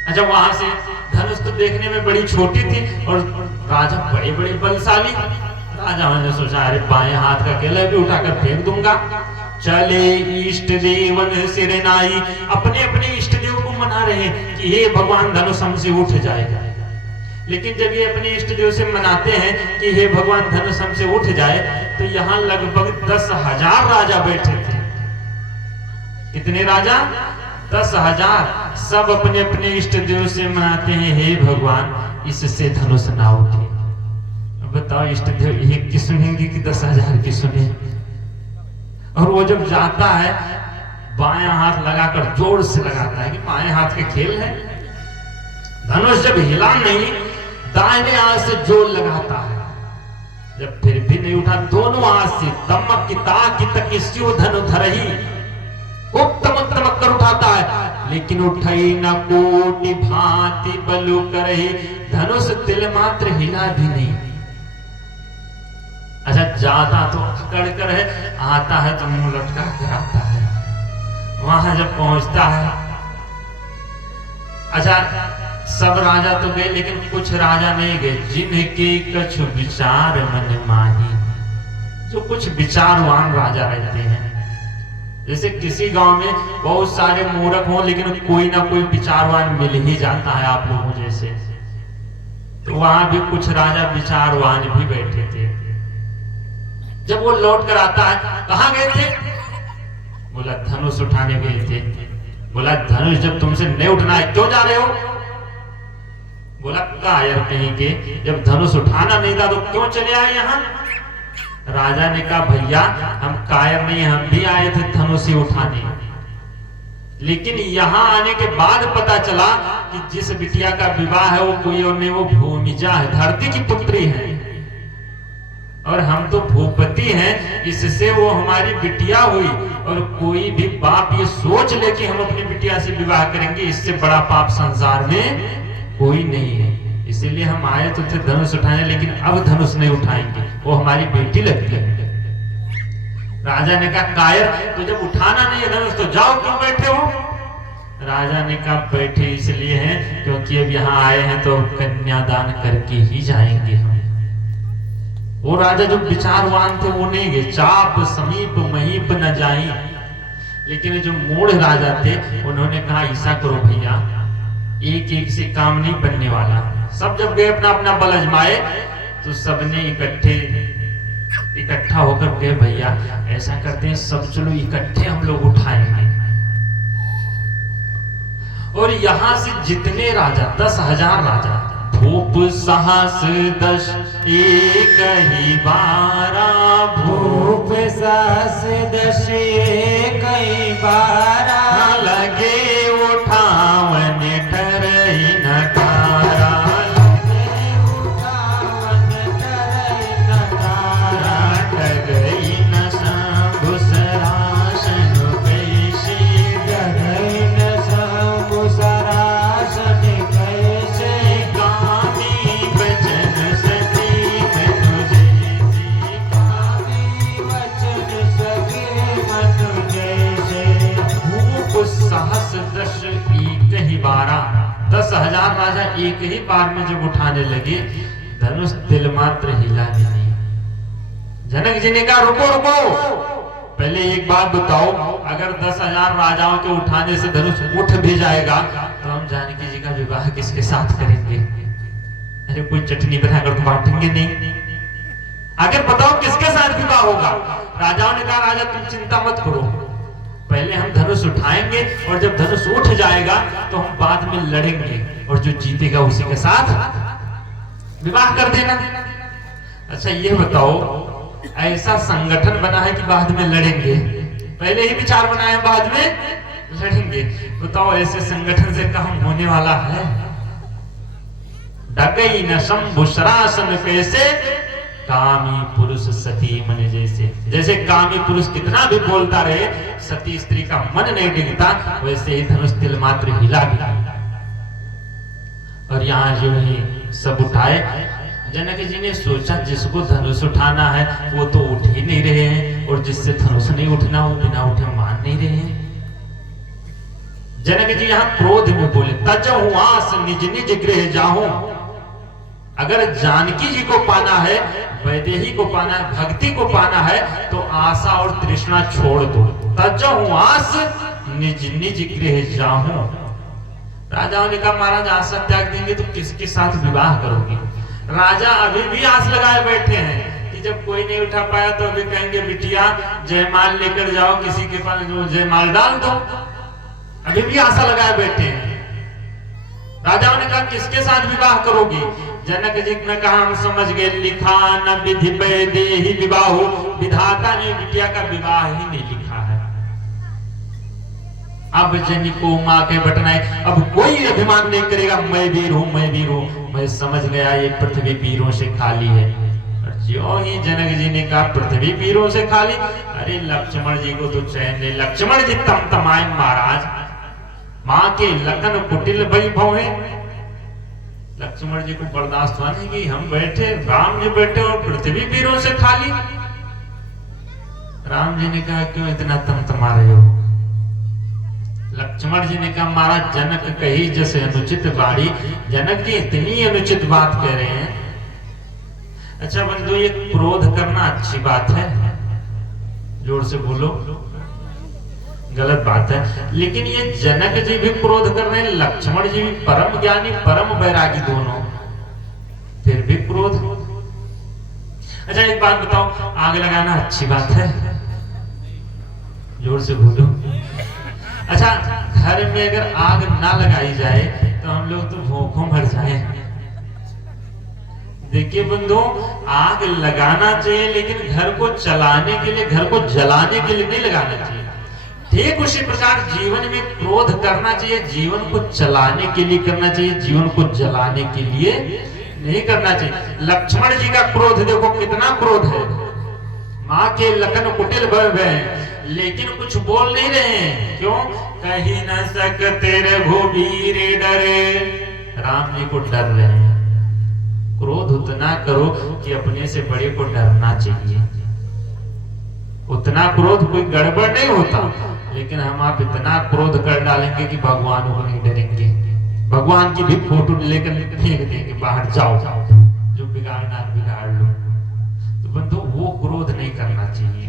अच्छा, वहां से धनुष तो देखने में बड़ी छोटी थी और राजा बड़े बड़े बलशाली। राजा ने सोचा अरे बाएं हाथ का केला भी उठाकर फेंक दूंगा। चले इष्ट देवन सिर नाई, अपने अपने इष्ट देव को मना रहे कि हे भगवान धनुष हमसे उठ जाएगा। लेकिन जब ये अपने इष्ट देव से मनाते हैं कि हे भगवान धनुष हमसे उठ जाए, तो यहाँ लगभग 10,000 राजा बैठे थे। कितने राजा? 10,000। सब अपने अपने इष्ट देव से मनाते हैं हे भगवान इससे धनुष ना उठे। अब बताओ इष्ट देव एक की सुनेंगे कि 10,000 की सुने? और वो जब जाता है बायां हाथ लगाकर जोर से लगाता है कि बाएं हाथ के खेल है। धनुष जब हिला नहीं, दाहिने हाथ से जोर लगाता है। जब फिर भी नहीं उठा, दोनों हाथ से तमक की ताक की तकिस्यो धनु धरही, तमक तमक कर उठाता है, लेकिन उठई न कोटि भांति बलु करही, धनुष तिल मात्र हिला भी नहीं। अच्छा, ज्यादा तो अकड़ कर है, आता है तो मुंह लटका कर आता है। वहां जब पहुंचता है, अच्छा सब राजा तो गए लेकिन कुछ राजा नहीं गए, जिनके कुछ विचार मन माही, जो कुछ विचारवान राजा रहते हैं। जैसे किसी गांव में बहुत सारे मूर्ख हों लेकिन कोई ना कोई विचारवान मिल ही जाता है आप लोगों जैसे, तो वहां भी कुछ राजा विचारवान भी बैठे थे। जब वो लौट कर आता है, कहां गए थे? बोला धनुष उठाने गए थे। बोला धनुष जब तुमसे नहीं उठना है क्यों जा रहे हो? बोला कायर कहीं के, जब धनुष उठाना नहीं था तो क्यों चले आए यहाँ? राजा ने कहा भैया हम कायर नहीं, हम भी आए थे धनुष ही उठाने, लेकिन यहाँ आने के बाद पता चला कि जिस बिटिया का विवाह है वो कोई और नहीं, वो भूमिजा है, धरती की पुत्री है, और हम तो भूपति हैं, इससे वो हमारी बिटिया हुई। और कोई भी बाप ये सोच ले कि हम अपनी बिटिया से विवाह करेंगे, इससे बड़ा पाप संसार में कोई नहीं है। इसीलिए हम आए तो थे धनुष उठाने, लेकिन अब धनुष नहीं उठाएंगे, वो हमारी बेटी लगती है। राजा ने कहा कायर, तो जब उठाना नहीं है धनुष तो जाओ, क्यों बैठे हो? राजा ने कहा बैठे इसलिए हैं क्योंकि अब यहाँ आए हैं तो कन्यादान करके ही जाएंगे हम। वो राजा जो विचारवान थे वो नहीं गए, चाप समीप महीप न जाई, लेकिन जो मूढ़ राजा थे उन्होंने कहा ऐसा करो भैया, एक एक से काम नहीं बनने वाला। सब जब गए अपना अपना बल आजमाए तो सबने इकट्ठा होकर गए भैया ऐसा करते हैं सब चलो इकट्ठे हम लोग उठाएंगे। और यहां से जितने राजा 10,000 राजा, भूप सहस 10 एक ही 12, भूप सहस 10 एक ही 12, लगे उठावन ठरही नकारा, लगे उठावन ठरही नकारा, डगई न शंभु सरासन कैसे, डगई न शंभु सरासन कैसे, कामी वचन सती मनु जैसे, कामी वचन सगे मनु जैसे। भूप सहस 10 एक ही 12, 10,000 राजा एक ही बार में जब उठाने लगे, धनुष तिल मात्र हिला नहीं। जनक जी ने कहा रुको रुको, पहले एक बात बताओ, अगर 10,000 राजाओं के उठाने से धनुष उठ भी जाएगा तो हम जानकी जी का विवाह किसके साथ करेंगे? अरे कोई चटनी बनाकर तो बांटेंगे नहीं। आखिर बताओ किसके साथ विवाह होगा? राजाओं ने कहा राजा तुम चिंता मत करो, पहले हम धनुष उठाएंगे और जब धनुष उठ जाएगा तो हम बाद में लड़ेंगे, और जो जीतेगा उसी के साथ विवाह कर देना। अच्छा ये बताओ, ऐसा संगठन बना है कि बाद में लड़ेंगे? पहले ही विचार बनाए बाद में लड़ेंगे? बताओ ऐसे संगठन से काम होने वाला है? डकई न शंभु सरासन कैसे, कामी पुरुष सती मन जैसे। जैसे कामी पुरुष कितना भी बोलता रहे, सती स्त्री का मन नहीं डिगता, वैसे ही धनुष तिल मात्र हिला भी। और यहाँ जो है सब उठाए, जनक जी ने सोचा जिसको धनुष उठाना है वो तो उठ ही नहीं रहे हैं, और जिससे धनुष नहीं उठना वो बिना उठे मान नहीं रहे हैं। जनक जी यहाँ क्रोध में बोले, तजहु आस निज निज गृह जाहूं। अगर जानकी जी को पाना है, वैदेही को पाना है, भक्ति को पाना है, तो आशा और तृष्णा छोड़ दो। तजहु आस निज निज गृह जाहूं। राजाओं ने कहा महाराज आशा त्याग देंगे तो किसके साथ विवाह करोगे? राजा अभी भी आस लगाए बैठे हैं कि जब कोई नहीं उठा पाया तो अभी कहेंगे बिटिया जयमाल लेकर जाओ, किसी के पास जो जयमाल डाल दो। अभी भी आशा लगाए बैठे हैं। राजाओं ने कहा किसके साथ विवाह करोगी? जनक जी ने कहा हम समझ गए, लिखा न विधि वैदेही विवाहो। विधाता ने बिटिया का विवाह ही नहीं लिखा है। अब जनी को मां के बटनाए, अब कोई अभिमान नहीं करेगा मैं वीर हूं, मैं वीर हूं। मैं समझ गया ये पृथ्वी वीरों से खाली है। और जो ही जनक जी ने कहा पृथ्वी वीरों से खाली, अरे लक्ष्मण जी को तो चैन नहीं। लक्ष्मण जी तमतमाए महाराज, मां के लखन कुटिल वैभव है। लक्ष्मण जी को बर्दाश्त हुआ नहीं कि हम बैठे, राम जी बैठे और पृथ्वी वीरों से खाली। राम जी ने कहा क्यों इतना तमतमा रहे हो? लक्ष्मण जी ने कहा महाराज जनक कही जैसे अनुचित बाड़ी। जनक जी इतनी अनुचित बात कह रहे हैं। अच्छा बंधु, ये क्रोध करना अच्छी बात है? जोर से बोलो। गलत बात है। लेकिन ये जनक जी भी क्रोध कर रहे हैं, लक्ष्मण जी भी परम ज्ञानी परम वैरागी दोनों, फिर भी क्रोध। अच्छा एक बात बताओ, आग लगाना अच्छी बात है? जोर से बोलो। अच्छा घर में अगर आग ना लगाई जाए तो हम लोग तो भूखों मर जाए। देखिए बंधु, आग लगाना चाहिए लेकिन घर को चलाने के लिए, घर को जलाने के लिए नहीं लगाना चाहिए। ठीक उसी प्रकार जीवन में क्रोध करना चाहिए, जीवन को चलाने के लिए करना चाहिए, जीवन को जलाने के लिए नहीं करना चाहिए। लक्ष्मण जी का क्रोध देखो कितना क्रोध है। मां के लखन कुटिल भय है लेकिन कुछ बोल नहीं रहे हैं। क्यों? कहीं न सकते रघुबीर डरे। राम जी को डर रहे हैं। क्रोध उतना करो कि अपने से बड़े को डरना चाहिए। उतना क्रोध कोई गड़बड़ नहीं होता, लेकिन हम आप इतना क्रोध कर डालेंगे कि भगवान को नहीं डरेंगे। भगवान की भी फोटो लेकर फेंक देंगे बाहर, जाओ जो बिगाड़ना बिगाड़ लो। तो बंधु वो क्रोध नहीं करना चाहिए।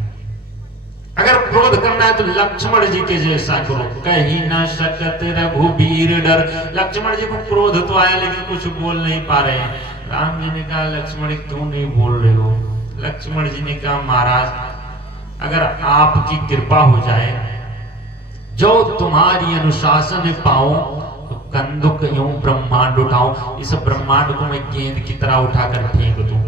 अगर क्रोध करना है तो लक्ष्मण जी के जैसा करो। कहीं न सकत रघुबीर डर। लक्ष्मण जी को क्रोध तो आया लेकिन कुछ बोल नहीं पा रहे हैं। राम जी ने कहा लक्ष्मण क्यों नहीं बोल रहे हो? लक्ष्मण जी ने कहा महाराज अगर आपकी कृपा हो जाए, जो तुम्हारी अनुशासन पाऊं तो कंदुक यूं ब्रह्मांड उठाऊं, इस ब्रह्मांड को मैं गेंद की तरह उठाकर फेंक दूं।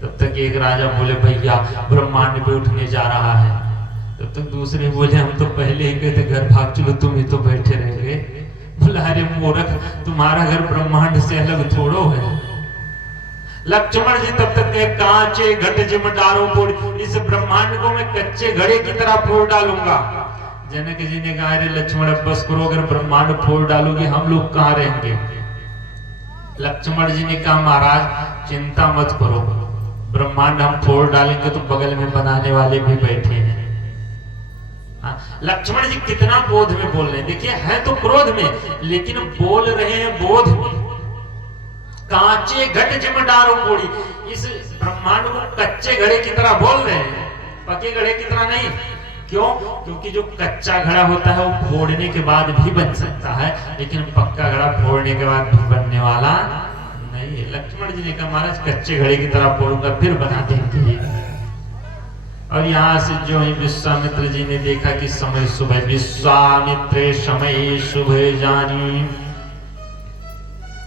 तब तक एक राजा बोले भैया ब्रह्मांड पे उठने जा रहा है। तब तक दूसरे बोले हम तो पहले ही कहते घर भाग चलो, तुम ही तो बैठे रह गए। बोला अरे मूर्ख, तुम्हारा घर ब्रह्मांड से अलग थोड़ो है। लक्ष्मण जी तब तक कांचे घट जिम डारो फोड़, इस ब्रह्मांड को मैं कच्चे घड़े की तरह फोड़ डालूंगा। जनक जी ने कहा अरे लक्ष्मण बस करो, अगर ब्रह्मांड फोड़ डालोगे हम लोग कहाँ रहेंगे? लक्ष्मण जी ने कहा महाराज चिंता मत करो, ब्रह्मांड हम फोड़ डालेंगे तो बगल में बनाने वाले भी बैठे हैं। लक्ष्मण जी कितना बोध में बोल रहे हैं। देखिए है तो क्रोध में लेकिन बोल रहे हैं बोध में। कांचे घट जिम डारो फोड़ी, इस ब्रह्मांड को कच्चे घड़े की तरह बोल रहे हैं, पके घड़े की तरह नहीं। क्यों? क्योंकि जो कच्चा घड़ा होता है वो फोड़ने के बाद भी बन सकता है, लेकिन पक्का घड़ा फोड़ने के बाद भी बनने वाला नहीं। लक्ष्मण जी ने कहा महाराज कच्चे घड़े की तरह फोड़ूंगा फिर बना देंगे। और यहाँ से जो है विश्वामित्र जी ने देखा कि समय सुबह, विश्वामित्र समय शुभ जानी।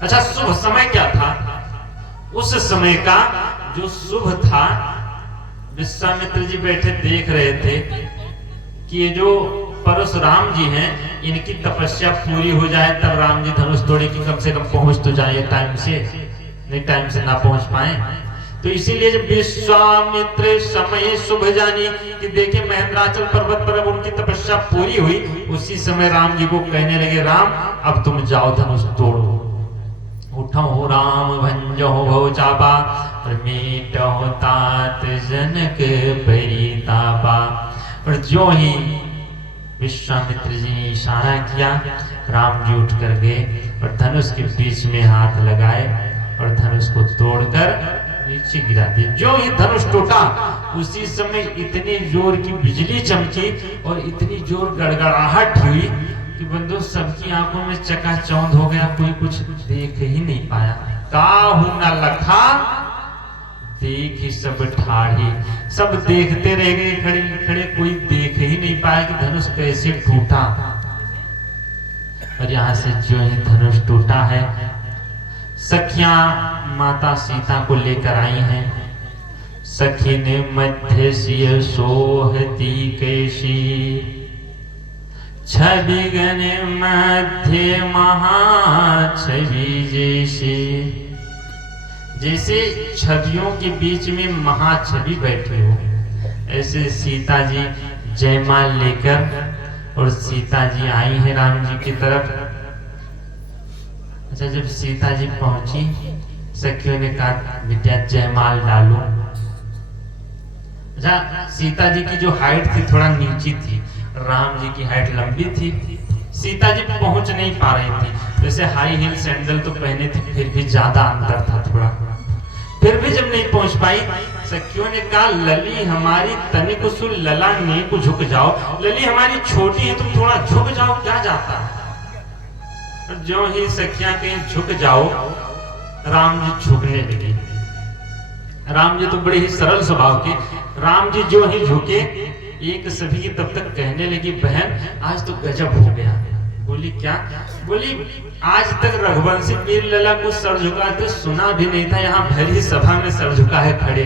अच्छा शुभ समय क्या था? उस समय का जो शुभ था, विश्वामित्र जी बैठे देख रहे थे कि ये जो परशुराम जी हैं इनकी तपस्या पूरी हो जाए तब राम जी धनुष तोड़े कि कम से कम पहुंच तो जाए टाइम से, नहीं टाइम से ना पहुंच पाए। तो इसीलिए जब विश्वामित्र समय शुभ जानी कि देखिए महेंद्राचल पर्वत पर अब उनकी तपस्या पूरी हुई, उसी समय राम जी को कहने लगे राम अब तुम जाओ धनुष तोड़ो। वो उठो राम भंजो भव चापा और मीटो तात जनक परितापा। और जो ही विश्वामित्र जी ने इशारा किया, राम जी उठ कर गए और धनुष के बीच में हाथ लगाए और धनुष को तोड़कर नीचे गिरा दिया। जो ही धनुष टूटा उसी समय इतनी जोर की बिजली चमकी और इतनी जोर गड़गड़ाहट हुई कि बंधु सबकी आंखों में चकाचौंध हो गया, कोई कुछ देख ही नहीं पाया। काहू न लखा देख ही सब ठाढ़ी, सब देखते रह गए खड़े खड़े, कोई देख ही नहीं पाया कि धनुष कैसे टूटा। और यहाँ से जो ही धनुष टूटा है, सखियां माता सीता को लेकर आई हैं। सखी ने मध्य सिय सोहती कैसी, छवि गण मध्य महा छवि जैसे। जैसे छवियों के बीच में महाछवि बैठे हो, ऐसे सीता जी जयमाल लेकर और सीता जी आई है राम जी की तरफ। अच्छा, जब सीता जी पहुंची, सखियों ने कहा बेटा जयमाल डालो। अच्छा, सीता जी की जो हाइट थी थोड़ा नीची थी, राम जी की हाइट लंबी थी। सीता जी पहुंच नहीं पा रही थी। वैसे हाई हील सैंडल तो पहने थी, फिर भी ज्यादा अंतर था थोड़ा। फिर भी जब नहीं पहुंच पाई, सखियों ने कहा लली हमारी तनिक सुन लला ने को झुक जाओ, लली हमारी छोटी है, तुम थोड़ा झुक जाओ, क्या जाता है। जो ही सखियां कहीं झुक जाओ, राम जी झुकने लगे। राम जी तो बड़े ही सरल स्वभाव के, राम जी जो ही झुके, एक सभी तब तक कहने लगी बहन आज तो गजब हो गया। बोली क्या? बोली आज तक रघुवंशी वीर लला को सर झुकाते सुना भी नहीं था, यहाँ भरी सभा में सर झुका है खड़े।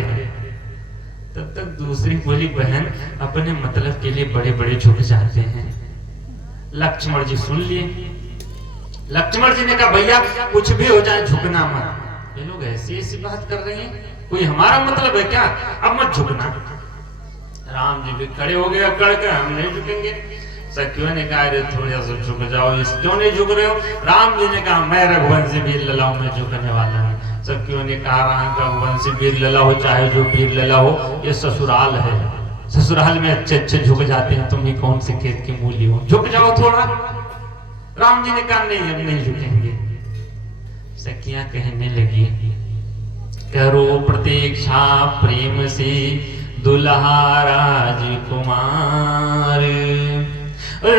तब तक दूसरी बोली बहन अपने मतलब के लिए बड़े बड़े झुक जाते हैं। लक्ष्मण जी सुन लिए। लक्ष्मण जी ने कहा भैया कुछ भी हो जाए झुकना मत। ये लोग ऐसी ऐसी बात कर रहे हैं, कोई हमारा मतलब है क्या, अब मत झुकना। राम जी भी खड़े हो गए, अकड़ कर हम नहीं झुकेंगे। सखियों ने कहा अरे थोड़ा सा झुक जाओ, इस क्यों नहीं झुक रहे हो? राम जी ने कहा मैं रघुवंशी वीर लला हूं, मैं झुकने वाला नहीं। सखियों ने कहा राम रघुवंशी वीर लला हो चाहे जो वीर लला हो, ये ससुराल है, ससुराल में अच्छे अच्छे झुक जाते हैं, तुम ही कौन से खेत की मूली हो, झुक जाओ थोड़ा। राम जी ने कहा नहीं अब नहीं झुकेंगे। सखियां कहने लगी करो प्रतीक्षा प्रेम से दुल्हा राजकुमार,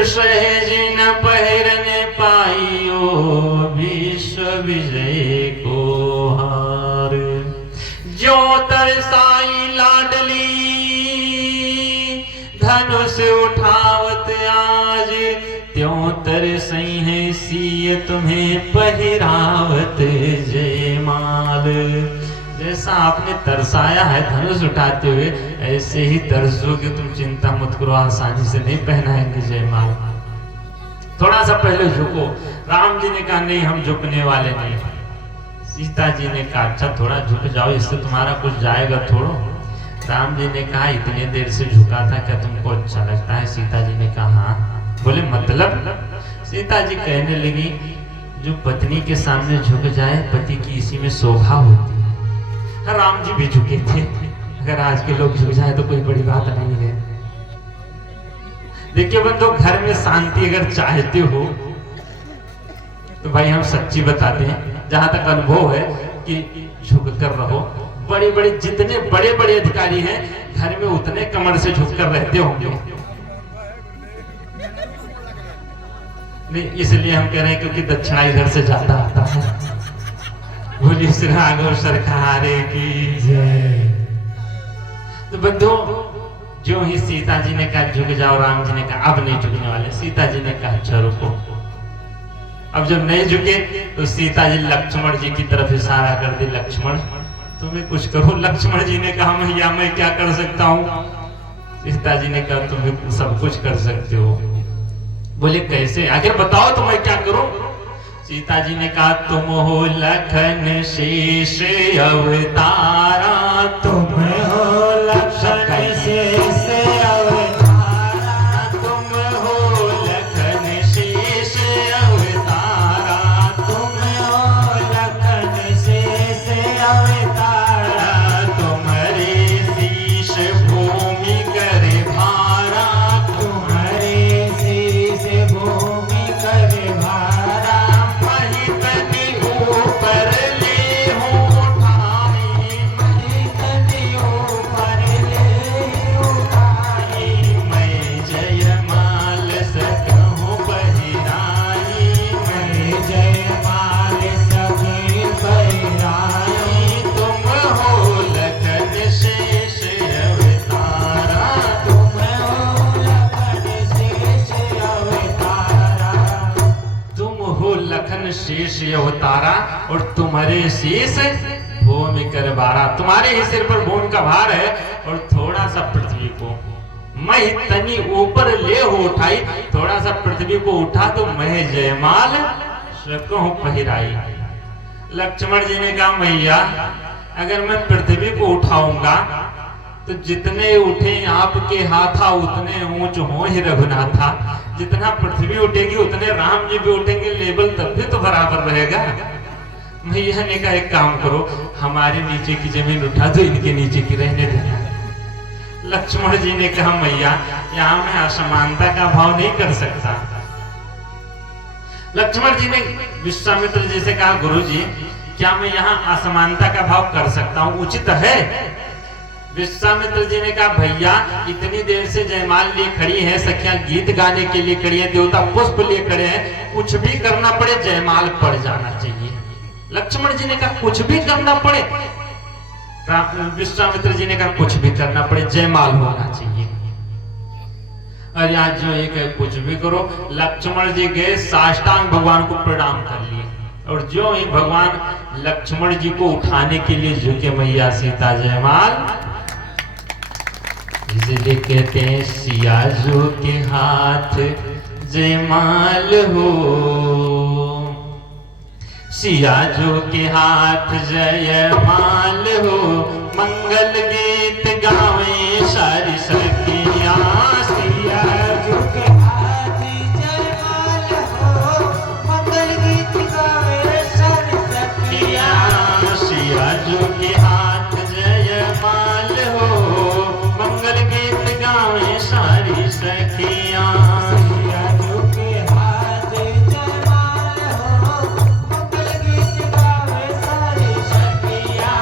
सहज न पहिरन पाइयो विश्व विजय को हार। जो तरसाई लाडली धनुष उठावत आज, त्यों तरसई है सिय तुम्हें पहिरावत जयमाल। जैसा आपने तरसाया है धनुष उठाते हुए, ऐसे ही तरसोगे तुम, चिंता मत करो, आसानी से नहीं पहनाएंगे जयमाल। थोड़ा सा पहले झुको। राम जी ने कहा नहीं हम झुकने वाले नहीं। सीता जी ने कहा अच्छा थोड़ा झुक जाओ, इससे तुम्हारा कुछ जाएगा थोड़ो। राम जी ने कहा इतने देर से झुका था, क्या तुमको अच्छा लगता है? सीता जी ने कहा हाँ। बोले मतलब? सीता जी कहने लगी जो पत्नी के सामने झुक जाए पति की इसी में शोभा होती है। राम जी भी झुके थे, अगर आज के लोग झुक जाए तो कोई बड़ी बात नहीं है। देखिए बंधु, घर में शांति अगर चाहते हो तो भाई हम सच्ची बताते हैं, जहां तक अनुभव है कि झुक कर रहो। बड़े बड़े जितने बड़े बड़े अधिकारी हैं घर में उतने कमर से झुक कर रहते होंगे। नहीं इसलिए हम कह रहे हैं क्योंकि दक्षिणा इधर से ज्यादा आता है। बोली श्री राघव सरकार की जय। तो बंधु जो ही सीता जी ने कहा झुक जाओ, राम जी ने कहा अब नहीं झुकने वाले। सीता जी ने कहा अच्छा रुको। अब जब नहीं झुके तो सीता जी लक्ष्मण जी की तरफ इशारा कर दी, लक्ष्मण तुम्हें कुछ करो। लक्ष्मण जी ने कहा मैया मैं क्या कर सकता हूँ? सीता जी ने कहा तुम सब कुछ कर सकते हो। बोले कैसे, आखिर बताओ तो मैं क्या करूं? सीता जी ने कहा तुम हो लखन शेष अवतारा, तुम हो लखन शेष अवतारा, तुम हो लखन शेष अवतारा, तुम हो लखन अवतारा और तुम्हारे शीश भूमि कर बारा। तुम्हारे ही सिर पर भूमि का भार है और थोड़ा सा पृथ्वी को मैं तनी ऊपर ले हो उठाई। थोड़ा सा पृथ्वी को उठा तो मैं जयमाल सकूं पहिराई। लक्ष्मण जी ने कहा मैया अगर मैं पृथ्वी को उठाऊंगा तो जितने उठे आपके हाथा उतने ऊंच हो ही रघुनाथा। जितना पृथ्वी उठेगी उतने राम जी भी उठेंगे, लेवल तब भी तो बराबर रहेगा। मैया ने कहा एक काम करो हमारे नीचे की जमीन उठा दो, इनके नीचे की रहने देना। लक्ष्मण जी ने कहा मैया यहाँ मैं असमानता का भाव नहीं कर सकता। लक्ष्मण जी ने विश्वामित्र जी से कहा गुरुजी क्या मैं यहाँ असमानता का भाव कर सकता हूँ, उचित है? विश्वामित्र जी ने कहा भैया इतनी देर से जयमाल लिए खड़ी है, सखियां गीत गाने के लिए खड़ी है, देवता पुष्प लिए खड़े हैं, कुछ भी करना पड़े जयमाल पड़ जाना चाहिए। लक्ष्मण जी ने कहा कुछ भी करना पड़े? विश्वामित्र जी ने कहा कुछ भी करना पड़े जयमाल होना चाहिए। और आज जो एक है कुछ भी करो। लक्ष्मण जी गए साष्टांग भगवान को प्रणाम कर लिए और जो ही भगवान लक्ष्मण जी को उठाने के लिए झुके मैया सीता जयमाल। इसलिए कहते हैं सिया जो के हाथ जयमाल हो, सिया जो के हाथ जयमाल हो, मंगल गीत गावे सारी सखियां। सिया जो के हाथ जयमाल हो, मंगल गीत गावे सारी सखियां। सिया जो के हाथ जयमाल हो, मंगल गीत गावे सारी सखियां। सिया जो के हाथ जयमाल हो, मंगल गीत गावे सारी सखियां।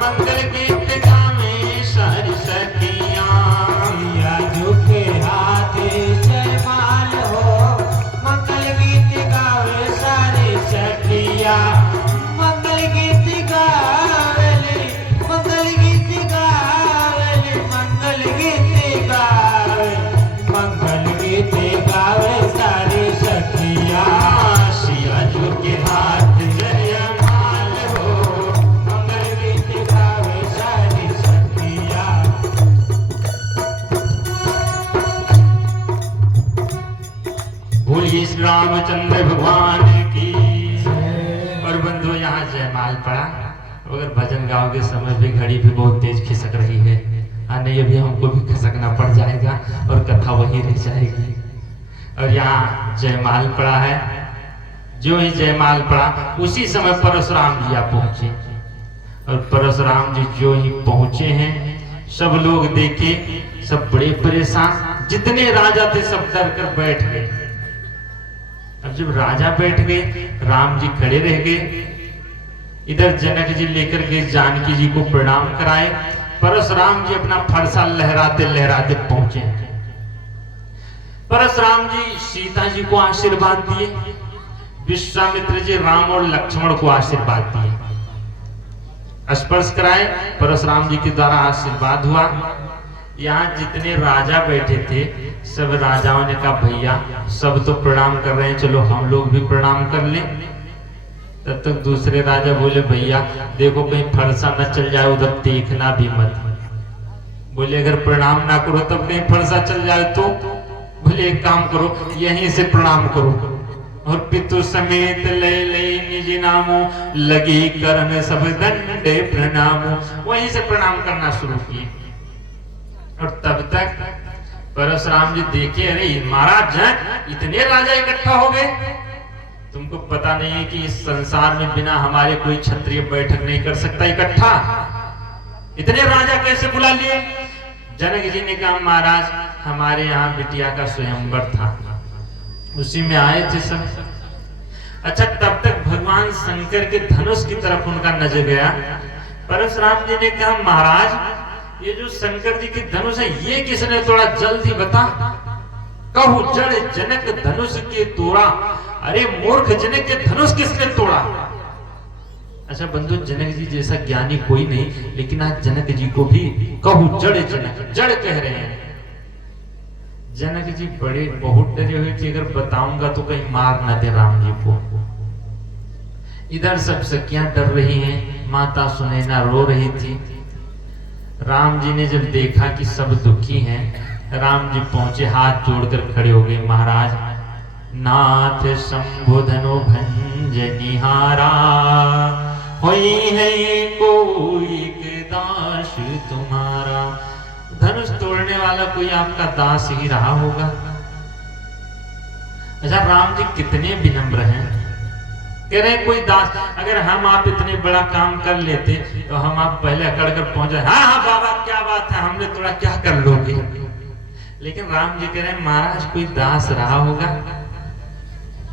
मंगल गीत गावे सारी सखियां। सिया जो के हाथ जयमाल हो, मंगल गीत गावे सारी सखियां। मंगल गीत गावेले, मंगल गीत गावेले, मंगल गीत गावे, मंगल गीत गावे सारी सखियां। सिया जो के हाथ जयमाल हो, मंगल गीत गावे सारी सखियां। बोलिए श्री रामचंद्र भगवान की। और बंधु यहाँ जयमाल पड़ा। अगर भजन गाओगे समय भी घड़ी भी बहुत तेज खिसक रही है, नहीं अभी हमको भी खिसकना पड़ जाएगा और कथा वही रह जाएगी। और यहाँ जयमाल पड़ा है। जो ही जयमाल पड़ा उसी समय परशुराम जी आ पहुंचे। और परशुराम जी जो ही पहुंचे हैं सब लोग देखे, सब बड़े परेशान। जितने राजा थे सब डर कर बैठ गए। अब जब राजा बैठ गए राम जी खड़े रह गए। इधर जनक जी लेकर गए जानकी जी को प्रणाम कराए। परशुराम जी अपना फरसा लहराते लहराते पहुंचे। परशुराम जी सीता जी को आशीर्वाद दिए, विश्वामित्र जी राम और लक्ष्मण को आशीर्वाद दिए। स्पर्श कराए, परशुराम जी के द्वारा आशीर्वाद हुआ। यहाँ जितने राजा बैठे थे सब राजाओं ने कहा भैया सब तो प्रणाम कर रहे हैं, चलो हम लोग भी प्रणाम कर लें। तब तक दूसरे राजा बोले भैया देखो कहीं फरसा न चल जाए, उधर देखना भी मत। बोले अगर प्रणाम ना करो तब कहीं फरसा चल जाए तो? बोले एक काम करो यहीं से प्रणाम करो। और पितु समेत ले ले निज नामो, लगी करन सब दंडे प्रणामो। वहीं से प्रणाम करना शुरू किए। और तब तक परशुराम जी देखे अरे महाराज इतने राजा इकट्ठा हो गए। तुमको पता नहीं है कि इस संसार में बिना हमारे कोई क्षत्रिय बैठक नहीं कर सकता इकट्ठा। इतने राजा कैसे बुला लिए? जनक जी ने कहा महाराज हमारे यहाँ बिटिया का स्वयंवर था, उसी में आए थे सब। अच्छा तब तक भगवान शंकर के धनुष की तरफ उनका नजर गया। परशुराम जी ने कहा महाराज ये जो शंकर जी की धनुष है ये किसने तोड़ा, जल्दी बता। कहू जड़ जनक धनुष के तोड़ा। अरे मूर्ख जनक के धनुष किसने तोड़ा? अच्छा बंधु जनक जी जैसा ज्ञानी कोई नहीं, लेकिन आज जनक जी को भी कहू जड़ जनक जड़ कह रहे हैं। जनक जी बड़े बहुत डरे हुए थे, अगर बताऊंगा तो कहीं मार ना दे राम जी को। इधर सब सखियां डर रही हैं, माता सुनैना रो रही थी। राम जी ने जब देखा कि सब दुखी हैं, राम जी पहुंचे, हाथ जोड़कर खड़े हो गए। महाराज, नाथ शंभुधनु भंज निहारा, होई है कोई के दास तुम्हारा। धनुष तोड़ने वाला कोई आपका दास ही रहा होगा। अच्छा, राम जी कितने विनम्र हैं। कह रहे कोई दास, अगर हम आप इतने बड़ा काम कर लेते तो हम आप पहले अकड़ कर पहुंचे, हाँ हाँ बाबा क्या बात है, हमने थोड़ा क्या कर लोगे। लेकिन राम जी कह रहे हैं महाराज कोई दास रहा होगा।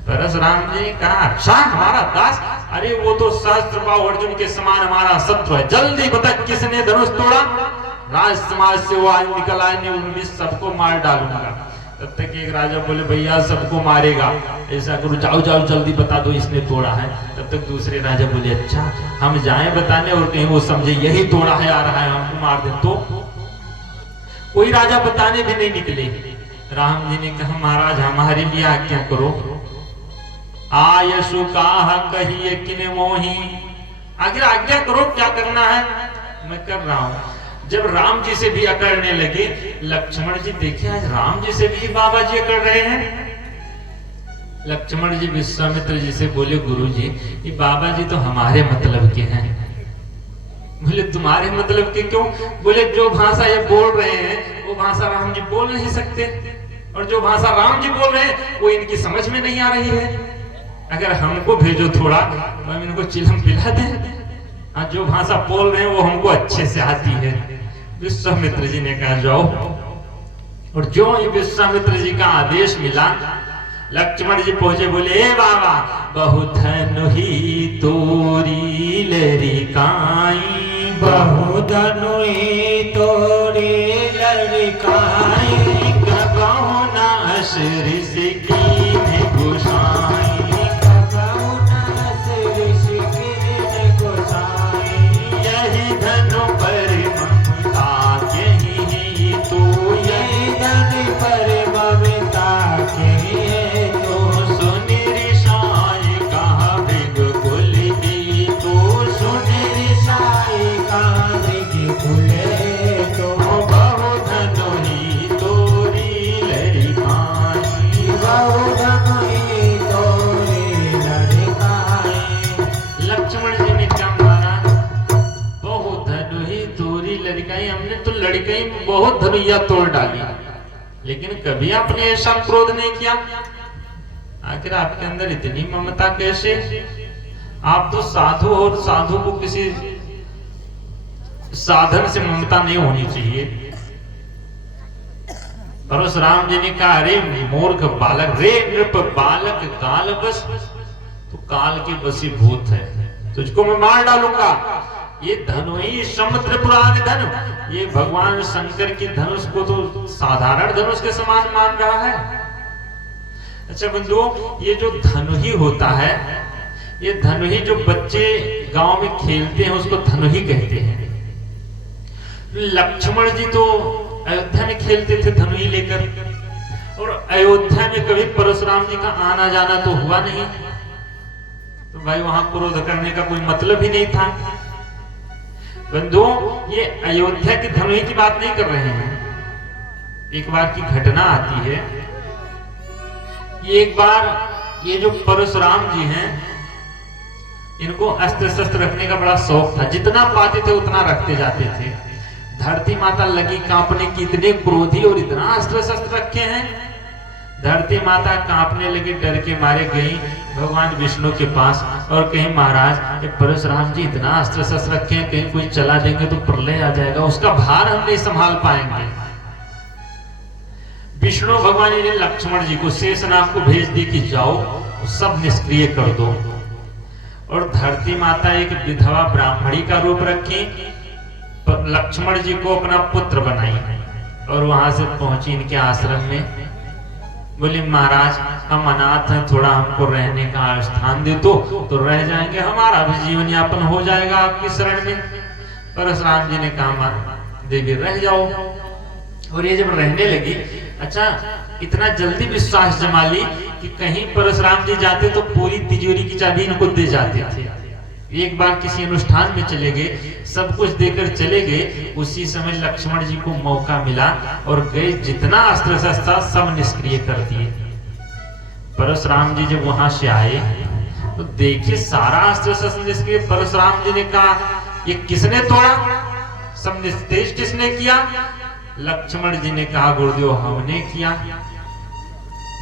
परशुराम जी ने कहा अच्छा हमारा दास, अरे वो तो सहस्त्रबाहु अर्जुन के समान हमारा शत्रु है, जल्दी बता किसने धनुष तोड़ा। राज समाज से वो आज निकल आए, उनमें सबको मार डालूंगा। तब तक एक राजा बोले भैया सबको मारेगा, ऐसा करो जाओ जाओ जल्दी बता दो इसने तोड़ा है। तब तक दूसरे राजा बोले अच्छा हम जाएं बताने और कहीं वो समझे यही तोड़ा है, आ रहा है हमको मार दे। तो कोई राजा बताने भी नहीं निकले। राम जी ने कहा महाराज हमारे लिए आज्ञा करो। आयसु काह कहिए किने मोही, आखिर आज्ञा करो क्या करना है, मैं कर रहा हूं। जब राम जी से भी अकड़ने लगे, लक्ष्मण जी देखे आज राम जी से भी बाबा जी अकड़ रहे हैं। लक्ष्मण जी विश्वामित्र जी से बोले गुरु जी ये बाबा जी तो हमारे मतलब के हैं। बोले तुम्हारे मतलब के क्यों। बोले जो भाषा ये बोल रहे हैं वो भाषा राम जी बोल नहीं सकते, और जो भाषा राम जी बोल रहे हैं वो इनकी समझ में नहीं आ रही है। अगर हमको भेजो थोड़ा तो हम इनको चिलम पिला दें। हाँ, जो भाषा बोल रहे हैं वो हमको अच्छे से आती है। विश्वामित्र जी ने कहा जाओ, और जो ही विश्वामित्र जी का आदेश मिला, लक्ष्मण जी पहुंचे, बोले ए बाबा बहुत धनु ही तोरी लरिकाई, बहु धनु ही तोरी लरिकाई, कबहु नाश ऋषि कीन्ह गोसाई, कबहु नाश ऋषि कीन्ह गोसाई, यही धनु पर ममता यही तो, यही धनु पर ममता के तो सुनि ऋषाय कहा मृग कुल की, तो सुनि ऋषाय कहा मृग कुल तो, बहु धनु ही तोरी लरिकाई, बहु धनु ही तोरी लरिकाई। लक्ष्मण जी ने क्या मारा, बहुत धनु ही तोरी लड़काई, हमने तो लड़काई में बहुत धनुया तोड़ डाली, लेकिन कभी आपने ऐसा क्रोध नहीं किया। आखिर आपके अंदर इतनी ममता कैसे। आप तो साधु, और साधु को किसी साधन से ममता नहीं होनी चाहिए। परशुराम जी ने कहा अरे मूर्ख बालक, रे नृप बालक काल बस, तो काल की वशीभूत है, तुझको मैं मार डालूंगा। ये धनु ही समुद्र पुराण धनु, ये भगवान शंकर की धनुष को तो साधारण धनुष के समान मान रहा है। अच्छा बंधुओं, ये जो धनु ही होता है, ये धनु ही जो बच्चे गांव में खेलते हैं उसको धनु ही कहते हैं। लक्ष्मण जी तो अयोध्या में खेलते थे धनु ही लेकर, और अयोध्या में कभी परशुराम जी का आना जाना तो हुआ नहीं, तो भाई वहां क्रोध करने का कोई मतलब ही नहीं था। बंधुओं, ये अयोध्या की धनु ही की बात नहीं कर रहे हैं। एक बार की घटना आती है, ये एक बार ये जो परशुराम जी हैं, इनको अस्त्र शस्त्र रखने का बड़ा शौक था, जितना पाते थे उतना रखते जाते थे। धरती माता लगी कांपने की, इतने क्रोधी और इतना अस्त्र शस्त्र रखे हैं। धरती माता कांपने लगी, डर के मारे गई भगवान विष्णु के पास और कहीं महाराज ये परशुराम जी इतना अस्त्र शस्त्र रखे हैं, कहीं कोई चला देंगे तो प्रलय आ जाएगा, उसका भार हम नहीं संभाल पाएंगे। विष्णु भगवान ने लक्ष्मण जी को, शेषनाग को भेज दी कि जाओ सब निष्क्रिय कर दो। और धरती माता एक विधवा ब्राह्मणी का रूप रखी, लक्ष्मण जी को अपना पुत्र बनाई, और वहां से पहुंची इनके आश्रम में। बोली महाराज हम अनाथ हैं, थोड़ा हमको रहने का स्थान दे दो तो रह जाएंगे, हमारा भी जीवन यापन हो जाएगा आपकी शरण में। परशुराम जी ने कहा देवी रह जाओ। और ये जब रहने लगी, अच्छा इतना जल्दी विश्वास जमा ली कि कहीं परशुराम जी जाते तो पूरी तिजोरी की चाबी इनको दे जाते थे। एक बार किसी अनुष्ठान में चले गए, सब कुछ देकर चले गए, उसी समय लक्ष्मण जी को मौका मिला और गए, जितना अस्त्र शस्त्र था सब निष्क्रिय कर दिए। परशुराम जी जब वहां से आए तो देखिए सारा अस्त्र शस्त्र निष्क्रिय। परशुराम जी ने कहा ये किसने तोड़ा, सब निस्तेज किसने किया? लक्ष्मण जी ने कहा गुरुदेव हमने किया।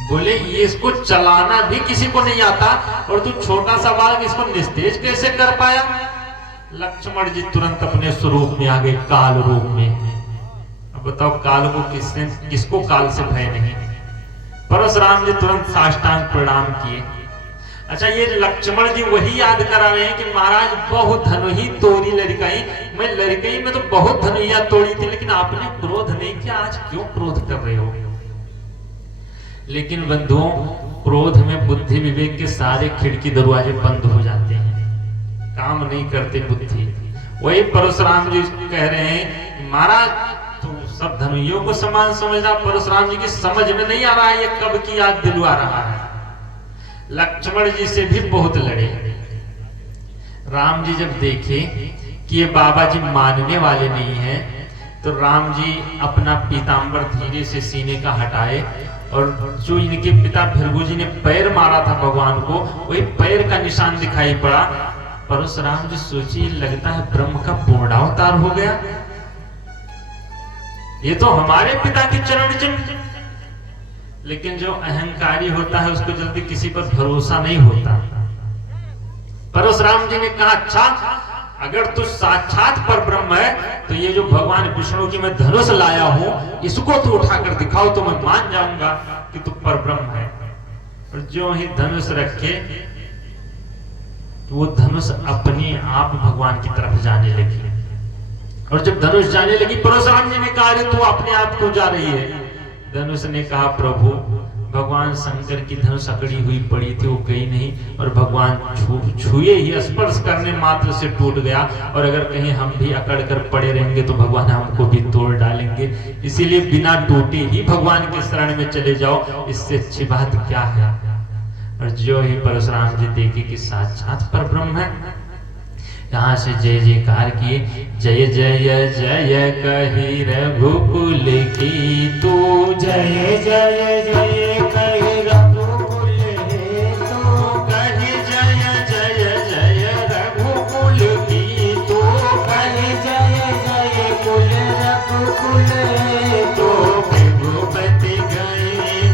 बोले ये इसको चलाना भी किसी को नहीं आता और तू छोटा सा बालक इसको निस्तेज कैसे कर पाया? लक्ष्मण जी तुरंत अपने स्वरूप में आ गए, काल रूप में। अब बताओ काल को किसको काल से भय नहीं? परशुराम जी तुरंत साष्टांग प्रणाम किए। अच्छा ये लक्ष्मण जी वही याद करा रहे हैं कि महाराज बहुत धनु ही तोड़ी लड़काई, मैं लड़काई में तो बहुत धनुया तोड़ी थी, लेकिन आपने क्रोध नहीं किया, आज क्यों क्रोध कर रहे हो? लेकिन बंधुओं क्रोध में बुद्धि विवेक के सारे खिड़की दरवाजे बंद हो जाते हैं, काम नहीं करते बुद्धि। वही परशुराम जी कह रहे हैं महाराज तू सब धनुइयों को समान समझना, परशुराम जी की समझ में नहीं आ रहा है ये कब की याद दिलवा रहा है। लक्ष्मण जी से भी बहुत लड़े। राम जी जब देखे कि ये बाबा जी मानने वाले नहीं हैं, तो राम जी अपना पीतांबर धीरे से सीने का हटाए और जो इनके पिता भृगु जी ने पैर मारा था भगवान को, वही पैर का निशान दिखाई पड़ा। परशुराम जी सोचिए लगता है ब्रह्म का पूर्णावतार हो गया, ये तो हमारे पिता के चरण चिन्ह। लेकिन जो अहंकारी होता है उसको जल्दी किसी पर भरोसा नहीं होता। परशुराम जी ने कहा अच्छा अगर तू साक्षात पर ब्रह्म है तो ये जो भगवान विष्णु की मैं धनुष लाया हूं इसको तू उठाकर दिखाओ तो मैं मान जाऊंगा कि तू पर ब्रह्म है। और जो ही धनुष रखे तो वो धनुष अपने आप भगवान की तरफ जाने लगी। और जब धनुष जाने लगी परशुराम जी ने कहा अरे तू अपने आप क्यों जा रही है? धनुष ने कहा प्रभु भगवान शंकर की धनुष अकड़ी हुई पड़ी थी, वो गई नहीं और भगवान छुए ही स्पर्श करने मात्र से टूट गया, और अगर कहीं हम भी अकड़ कर पड़े रहेंगे तो भगवान हमको भी तोड़ डालेंगे, इसीलिए बिना टूटे ही भगवान के शरण में चले जाओ, इससे अच्छी बात क्या है। और जो ही परशुराम जी देखे कि साक्षात पर ब्रह्म है, यहाँ से जय जयकार किए, जय जय जय कही रघुकुल की तू, जय जय जय कही रघुकुल तू, कही जय जय जय रघुकुल की तू, कही जय जय कुल रघुकुल तो भृगुपति गए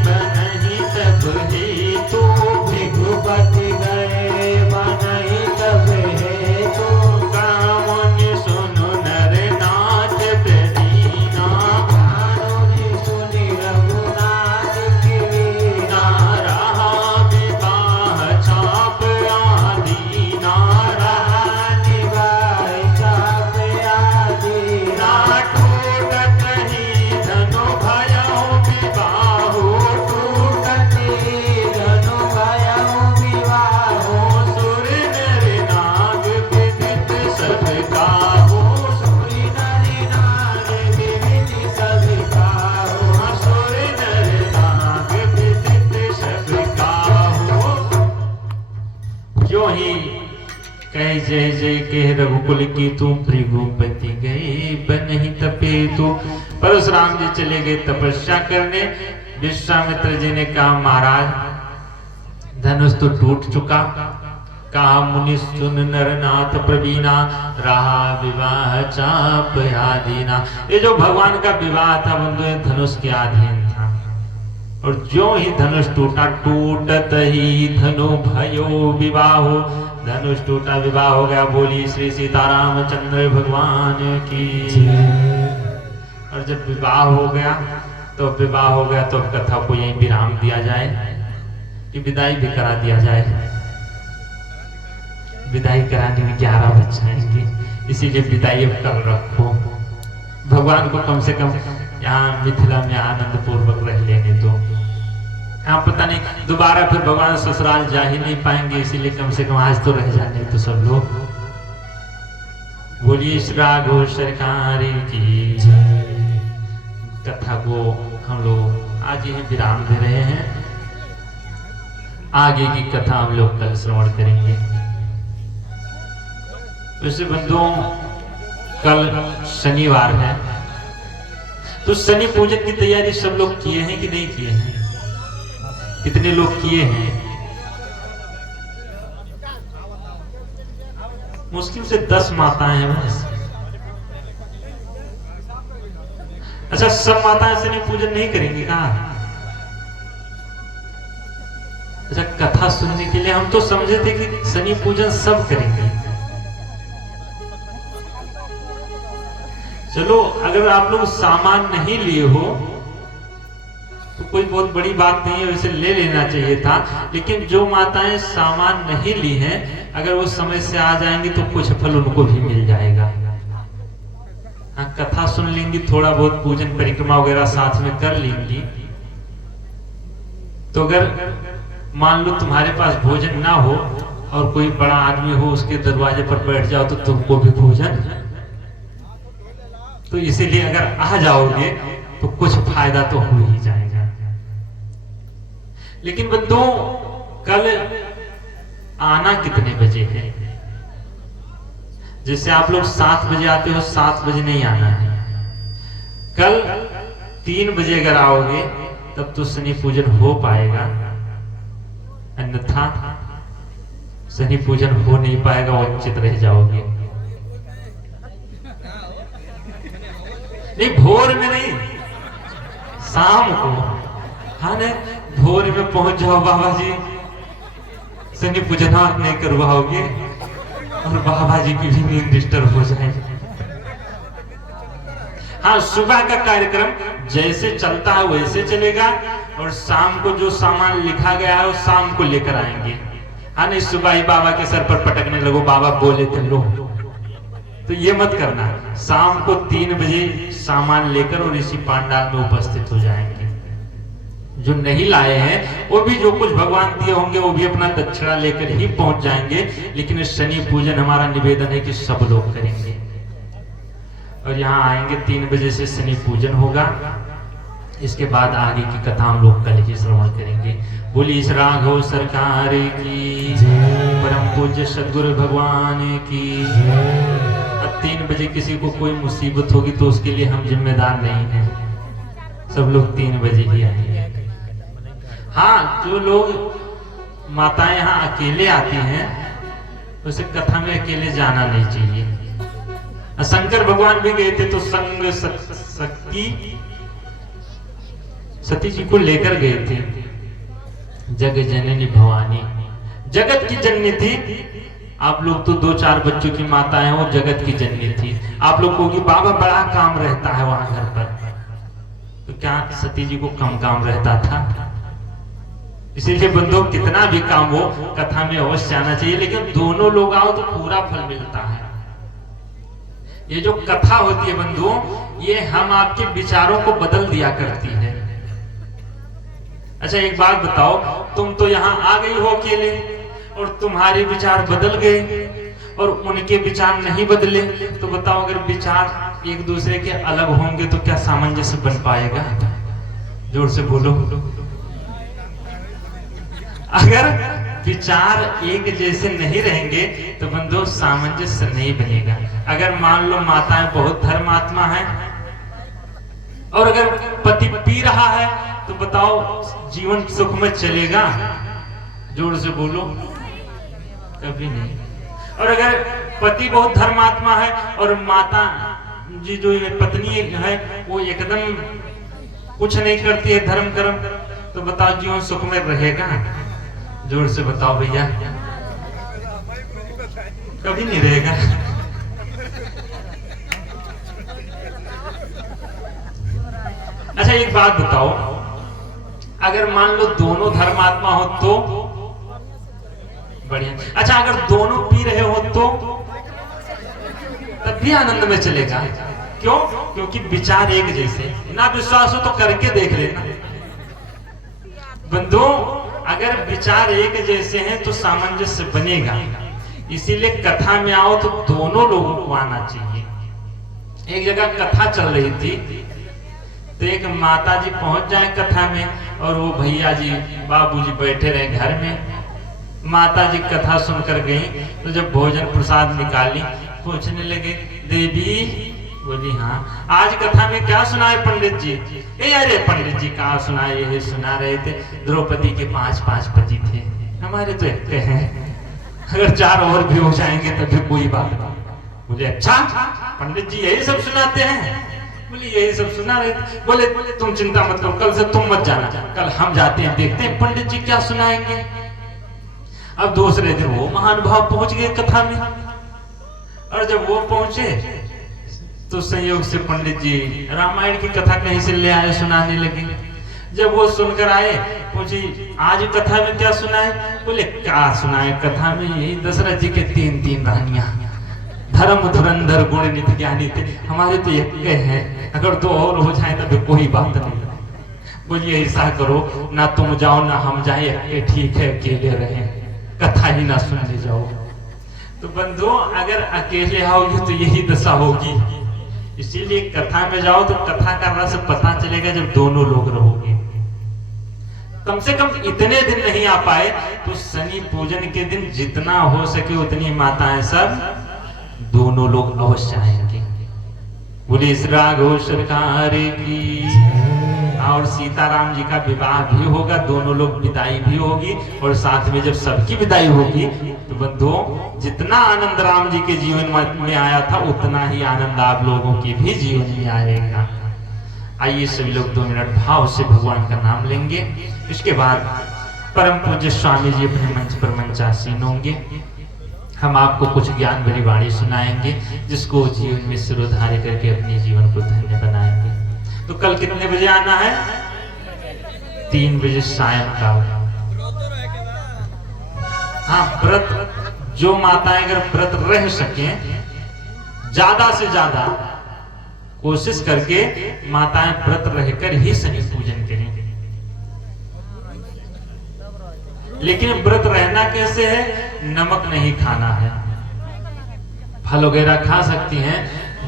बनहि तब ही तू, भृगुपति गए बनहि तब हे तू, कामुनि सुनु नर नाथ प्रदीना, कामुनि सुनि रघुनाथ की वीणा, रहा विवाह चाप आदीना, रहा निवाय चाप आदीना, टूटत ही धनु भयउ विवाहो, टूटत ही धनु भयउ विवाहो, सुर नर नाग विदित सब काहू, सुरि नरि नाग विविध सब काहू, सुर नर नाग विदित सब काहू। जो ही कह जय जय कह रघुकुल की तू, भृगुपति गए बनहि तपे तू। परशुराम जी चले गए तपस्या करने। विश्वामित्र जी ने कहा महाराज धनुष तो टूट चुका, कहा मुनि सुन नरनाथ प्रवीणा, रहा विवाह चाप आदीना। ये जो भगवान का विवाह था बंधु धनुष के अधीन था, और जो ही धनुष टूटा, टूटत ही धनु भयो विवाहो, धनुष टूटा विवाह हो गया। बोली श्री सीतारामचंद्र भगवान की। और जब विवाह हो गया तो अब कथा को यहीं विराम दिया जाए कि विदाई भी करा दिया जाए। विदाई कराने में 11 बज जाएंगे, इसीलिए विदाई अब कल रखो। भगवान को कम से कम यहाँ मिथिला में आनंद पूर्वक रह लेने दो। यहाँ पता नहीं दोबारा फिर भगवान ससुराल जा ही नहीं पाएंगे, इसीलिए कम से कम आज तो रह जाने तो सब लोग। बोलिए श्री राघव सरकार की कथा को हम लोग आज यही विराम दे रहे हैं। आगे की कथा हम लोग कल श्रवण करेंगे। वैसे बंधुओं कल शनिवार है, तो शनि पूजन की तैयारी सब लोग किए हैं कि नहीं किए हैं? कितने लोग किए हैं? मुश्किल से 10 माताएं हैं बस। अच्छा, सब माताएं शनि पूजन नहीं करेंगी कहा? अच्छा, कथा सुनने के लिए हम तो समझे थे कि शनि पूजन सब करेंगे। चलो, अगर आप लोग सामान नहीं लिए हो तो कोई बहुत बड़ी बात नहीं है, वैसे ले लेना चाहिए था। लेकिन जो माताएं सामान नहीं ली हैं, अगर वो समय से आ जाएंगी तो कुछ फल उनको भी मिल जाएगा। हाँ, कथा सुन लेंगी, थोड़ा बहुत पूजन परिक्रमा वगैरह साथ में कर लेंगी। तो अगर मान लो तुम्हारे पास भोजन ना हो और कोई बड़ा आदमी हो उसके दरवाजे पर बैठ जाओ तो तुमको भी भोजन, तो इसीलिए अगर आ जाओगे तो कुछ फायदा तो हो ही जाएगा। लेकिन बंधुओं, कल आना कितने बजे है? जैसे आप लोग 7 बजे आते हो, 7 बजे नहीं आना है। कल 3 बजे अगर आओगे तब तो शनि पूजन हो पाएगा, अन्यथा शनि पूजन हो नहीं पाएगा, वंचित रह जाओगे। नहीं, भोर में नहीं, शाम को। हाँ ना, भोर में पहुंच जाओ बाबा जी, शनि पूजना नहीं करवाओगे और बाबा जी की भी नींद डिस्टर्ब हो जाएगी। हाँ, सुबह का कार्यक्रम जैसे चलता है वैसे चलेगा, और शाम को जो सामान लिखा गया है वो शाम को लेकर आएंगे। हाँ, नहीं सुबह ही बाबा के सर पर पटकने लगो, बाबा बोले तो लो, तो ये मत करना। शाम को 3 बजे सामान लेकर और इसी पंडाल में उपस्थित हो जाएंगे। जो नहीं लाए हैं वो भी जो कुछ भगवान दिए होंगे वो भी अपना दक्षिणा लेकर ही पहुंच जाएंगे। लेकिन शनि पूजन हमारा निवेदन है कि सब लोग करेंगे, और यहाँ आएंगे 3 बजे से शनि पूजन होगा। इसके बाद आगे की कथा हम लोग कल ही श्रवण करेंगे। बोली इस राघव सरकार की, परम पूज्य सदगुरु भगवान की। अब 3 बजे किसी को कोई मुसीबत होगी तो उसके लिए हम जिम्मेदार नहीं हैं, सब लोग 3 बजे ही आएंगे। हाँ, जो लोग माताएं यहाँ अकेले आती हैं उसे कथा में अकेले जाना नहीं चाहिए। शंकर भगवान भी गए थे तो संग शक्ति सती जी को लेकर गए थे। जग जननी भवानी, जगत की जननी थी। आप लोग तो 2-4 बच्चों की माता है, वो जगत की जननी थी। आप लोग को कि बाबा बड़ा काम रहता है वहां घर पर, तो क्या सती जी को कम काम रहता था? इसीलिए बंधुओं, कितना भी काम हो कथा में अवश्य आना चाहिए, लेकिन दोनों लोग आओ तो पूरा फल मिलता है। ये जो कथा होती है बंधुओं, ये हम आपके विचारों को बदल दिया करती है। अच्छा, एक बात बताओ, तुम तो यहाँ आ गई हो अकेले और तुम्हारे विचार बदल गए और उनके विचार नहीं बदले, तो बताओ अगर विचार एक दूसरे के अलग होंगे तो क्या सामंजस्य बन पाएगा? जोर से बोलो। अगर विचार एक जैसे नहीं रहेंगे तो बंधुओं सामंजस्य नहीं बनेगा। अगर मान लो माताएं बहुत धर्मात्मा हैं और अगर पति पी रहा है तो बताओ जीवन सुख में चलेगा? जोर से बोलो, कभी नहीं। और अगर पति बहुत धर्मात्मा है और माता जी जो पत्नी है वो एकदम कुछ नहीं करती है धर्म कर्म, तो बताओ जीवन सुख में रहेगा? जोर से बताओ भैया, कभी नहीं रहेगा। अच्छा, एक बात बताओ, अगर मान लो दोनों धर्मात्मा हो तो बढ़िया। अच्छा, अगर दोनों पी रहे हो तो तब भी आनंद में चलेगा। क्यों? क्योंकि विचार एक जैसे। ना विश्वास हो तो करके देख लेना बंधुओं, अगर विचार एक जैसे हैं तो सामंजस्य बनेगा। इसीलिए कथा में आओ तो दोनों लोगों को आना चाहिए। एक जगह कथा चल रही थी तो एक माता जी पहुंच जाए कथा में और वो भैया जी बाबूजी बैठे रहे घर में। माता जी कथा सुनकर गई तो जब भोजन प्रसाद निकाली पूछने लगे, देवी बोली हाँ आज कथा में क्या सुनाए पंडित जी? अरे पंडित जी कहाँ सुनाए, यही सुना रहे थे द्रौपदी के 5 पति थे, हमारे तो एक हैं, अगर 4 और भी हो जाएंगे तो भी कोई बात नहीं। बोले अच्छा पंडित जी यही सब सुनाते हैं? बोले यही सब सुना रहे थे। बोले तुम चिंता मत करो, कल से तुम मत जाना, कल हम जाते हैं देखते हैं पंडित जी क्या सुनाएंगे। अब दूसरे दिन वो महानुभाव पहुंच गए कथा में, और जब वो पहुंचे तो संयोग से पंडित जी रामायण की कथा कहीं से ले आए, सुनाने लगे। जब वो सुनकर आए पूछी आज कथा में क्या सुनाए? बोले क्या सुनाए कथा में, यही दशरथ जी के 3 रानियां, धर्म धुरंधर गुण नित्य ज्ञानी थे, हमारे तो एक हैं, अगर 2 और हो जाए तब कोई बात नहीं। बोलिए ऐसा करो ना तुम जाओ ना हम जाए, ठीक है अकेले रहे, कथा ही ना सुनने जाओ। तो बंधुओं अगर अकेले आओगे तो यही दशा होगी, इसीलिए कथा में जाओ तो कथा का रस पता चलेगा जब दोनों लोग रहोगे। कम से कम इतने दिन नहीं आ पाए तो शनि पूजन के दिन जितना हो सके उतनी माताएं सब दोनों लोग अवश्य आएंगे। बोले इस राघव सरकार की। और सीताराम जी का विवाह भी होगा, दोनों लोग विदाई भी होगी, और साथ में जब सबकी विदाई होगी तो बंधुओं जितना आनंद राम जी के जीवन में आया था उतना ही आनंद आप लोगों के भी जीवन में आएगा। आइए सभी लोग 2 मिनट भाव से भगवान का नाम लेंगे। इसके बाद परम पूज्य स्वामी जी अपने मंच पर मंचासीन होंगे, हम आपको कुछ ज्ञान भरी वाणी सुनाएंगे जिसको जीवन में सिरोधार्य करके अपने जीवन को धन्य बनाएंगे। तो कल कितने बजे आना है? 3 बजे सायंकाल। हाँ व्रत जो माताएं अगर व्रत रह सके ज्यादा से ज्यादा कोशिश करके माताएं व्रत रहकर ही शनि पूजन करें। लेकिन व्रत रहना कैसे है? नमक नहीं खाना है, फल वगैरह खा सकती हैं,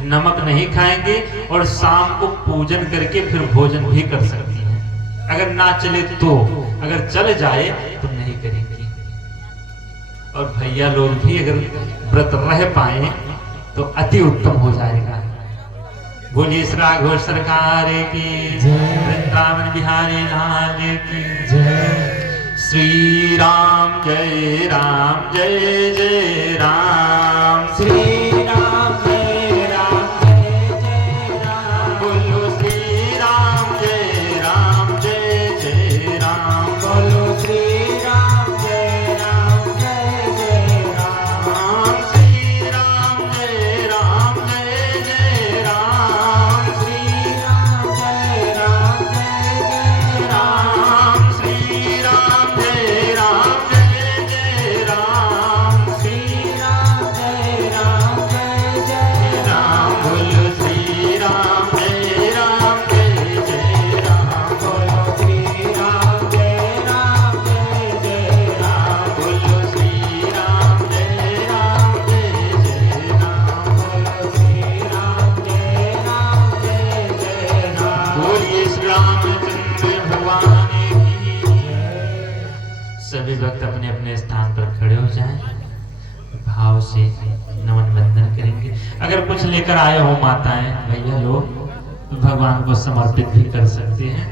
नमक नहीं खाएंगे, और शाम को पूजन करके फिर भोजन भी कर सकती हैं। अगर ना चले तो, अगर चल जाए तो नहीं करेंगी। और भैया लोग भी अगर व्रत रह पाए तो अति उत्तम हो जाएगा। बोलिए इस राघव सरकार की, वृंदावन बिहारी लाल की जय। श्री राम जय राम जय जय राम, श्री राम जय राम जय जय राम, बोलो श्री राम जय राम जय जय राम, बोलो श्री राम जय राम जय जय राम, श्री राम जय राम जय जय राम, श्री राम जय राम जय जय राम, श्री राम जय राम जय जय राम, श्री राम जय राम जय जय राम, बोलो श्री राम जय राम जय जय राम, बोलो श्री राम जय राम जय जय राम, बोलो श्री राम जय राम जय जय राम, बोलो श्री राम जय राम जय जय राम, बोलिए श्री रामचंद्र भगवान की जय। सभी भक्त अपने अपने स्थान पर खड़े हो जाएं, भाव से नमन वंदन करेंगे। अगर कुछ लेकर आए हो माताएं भैया लोग तो भगवान को समर्पित भी कर सकते हैं।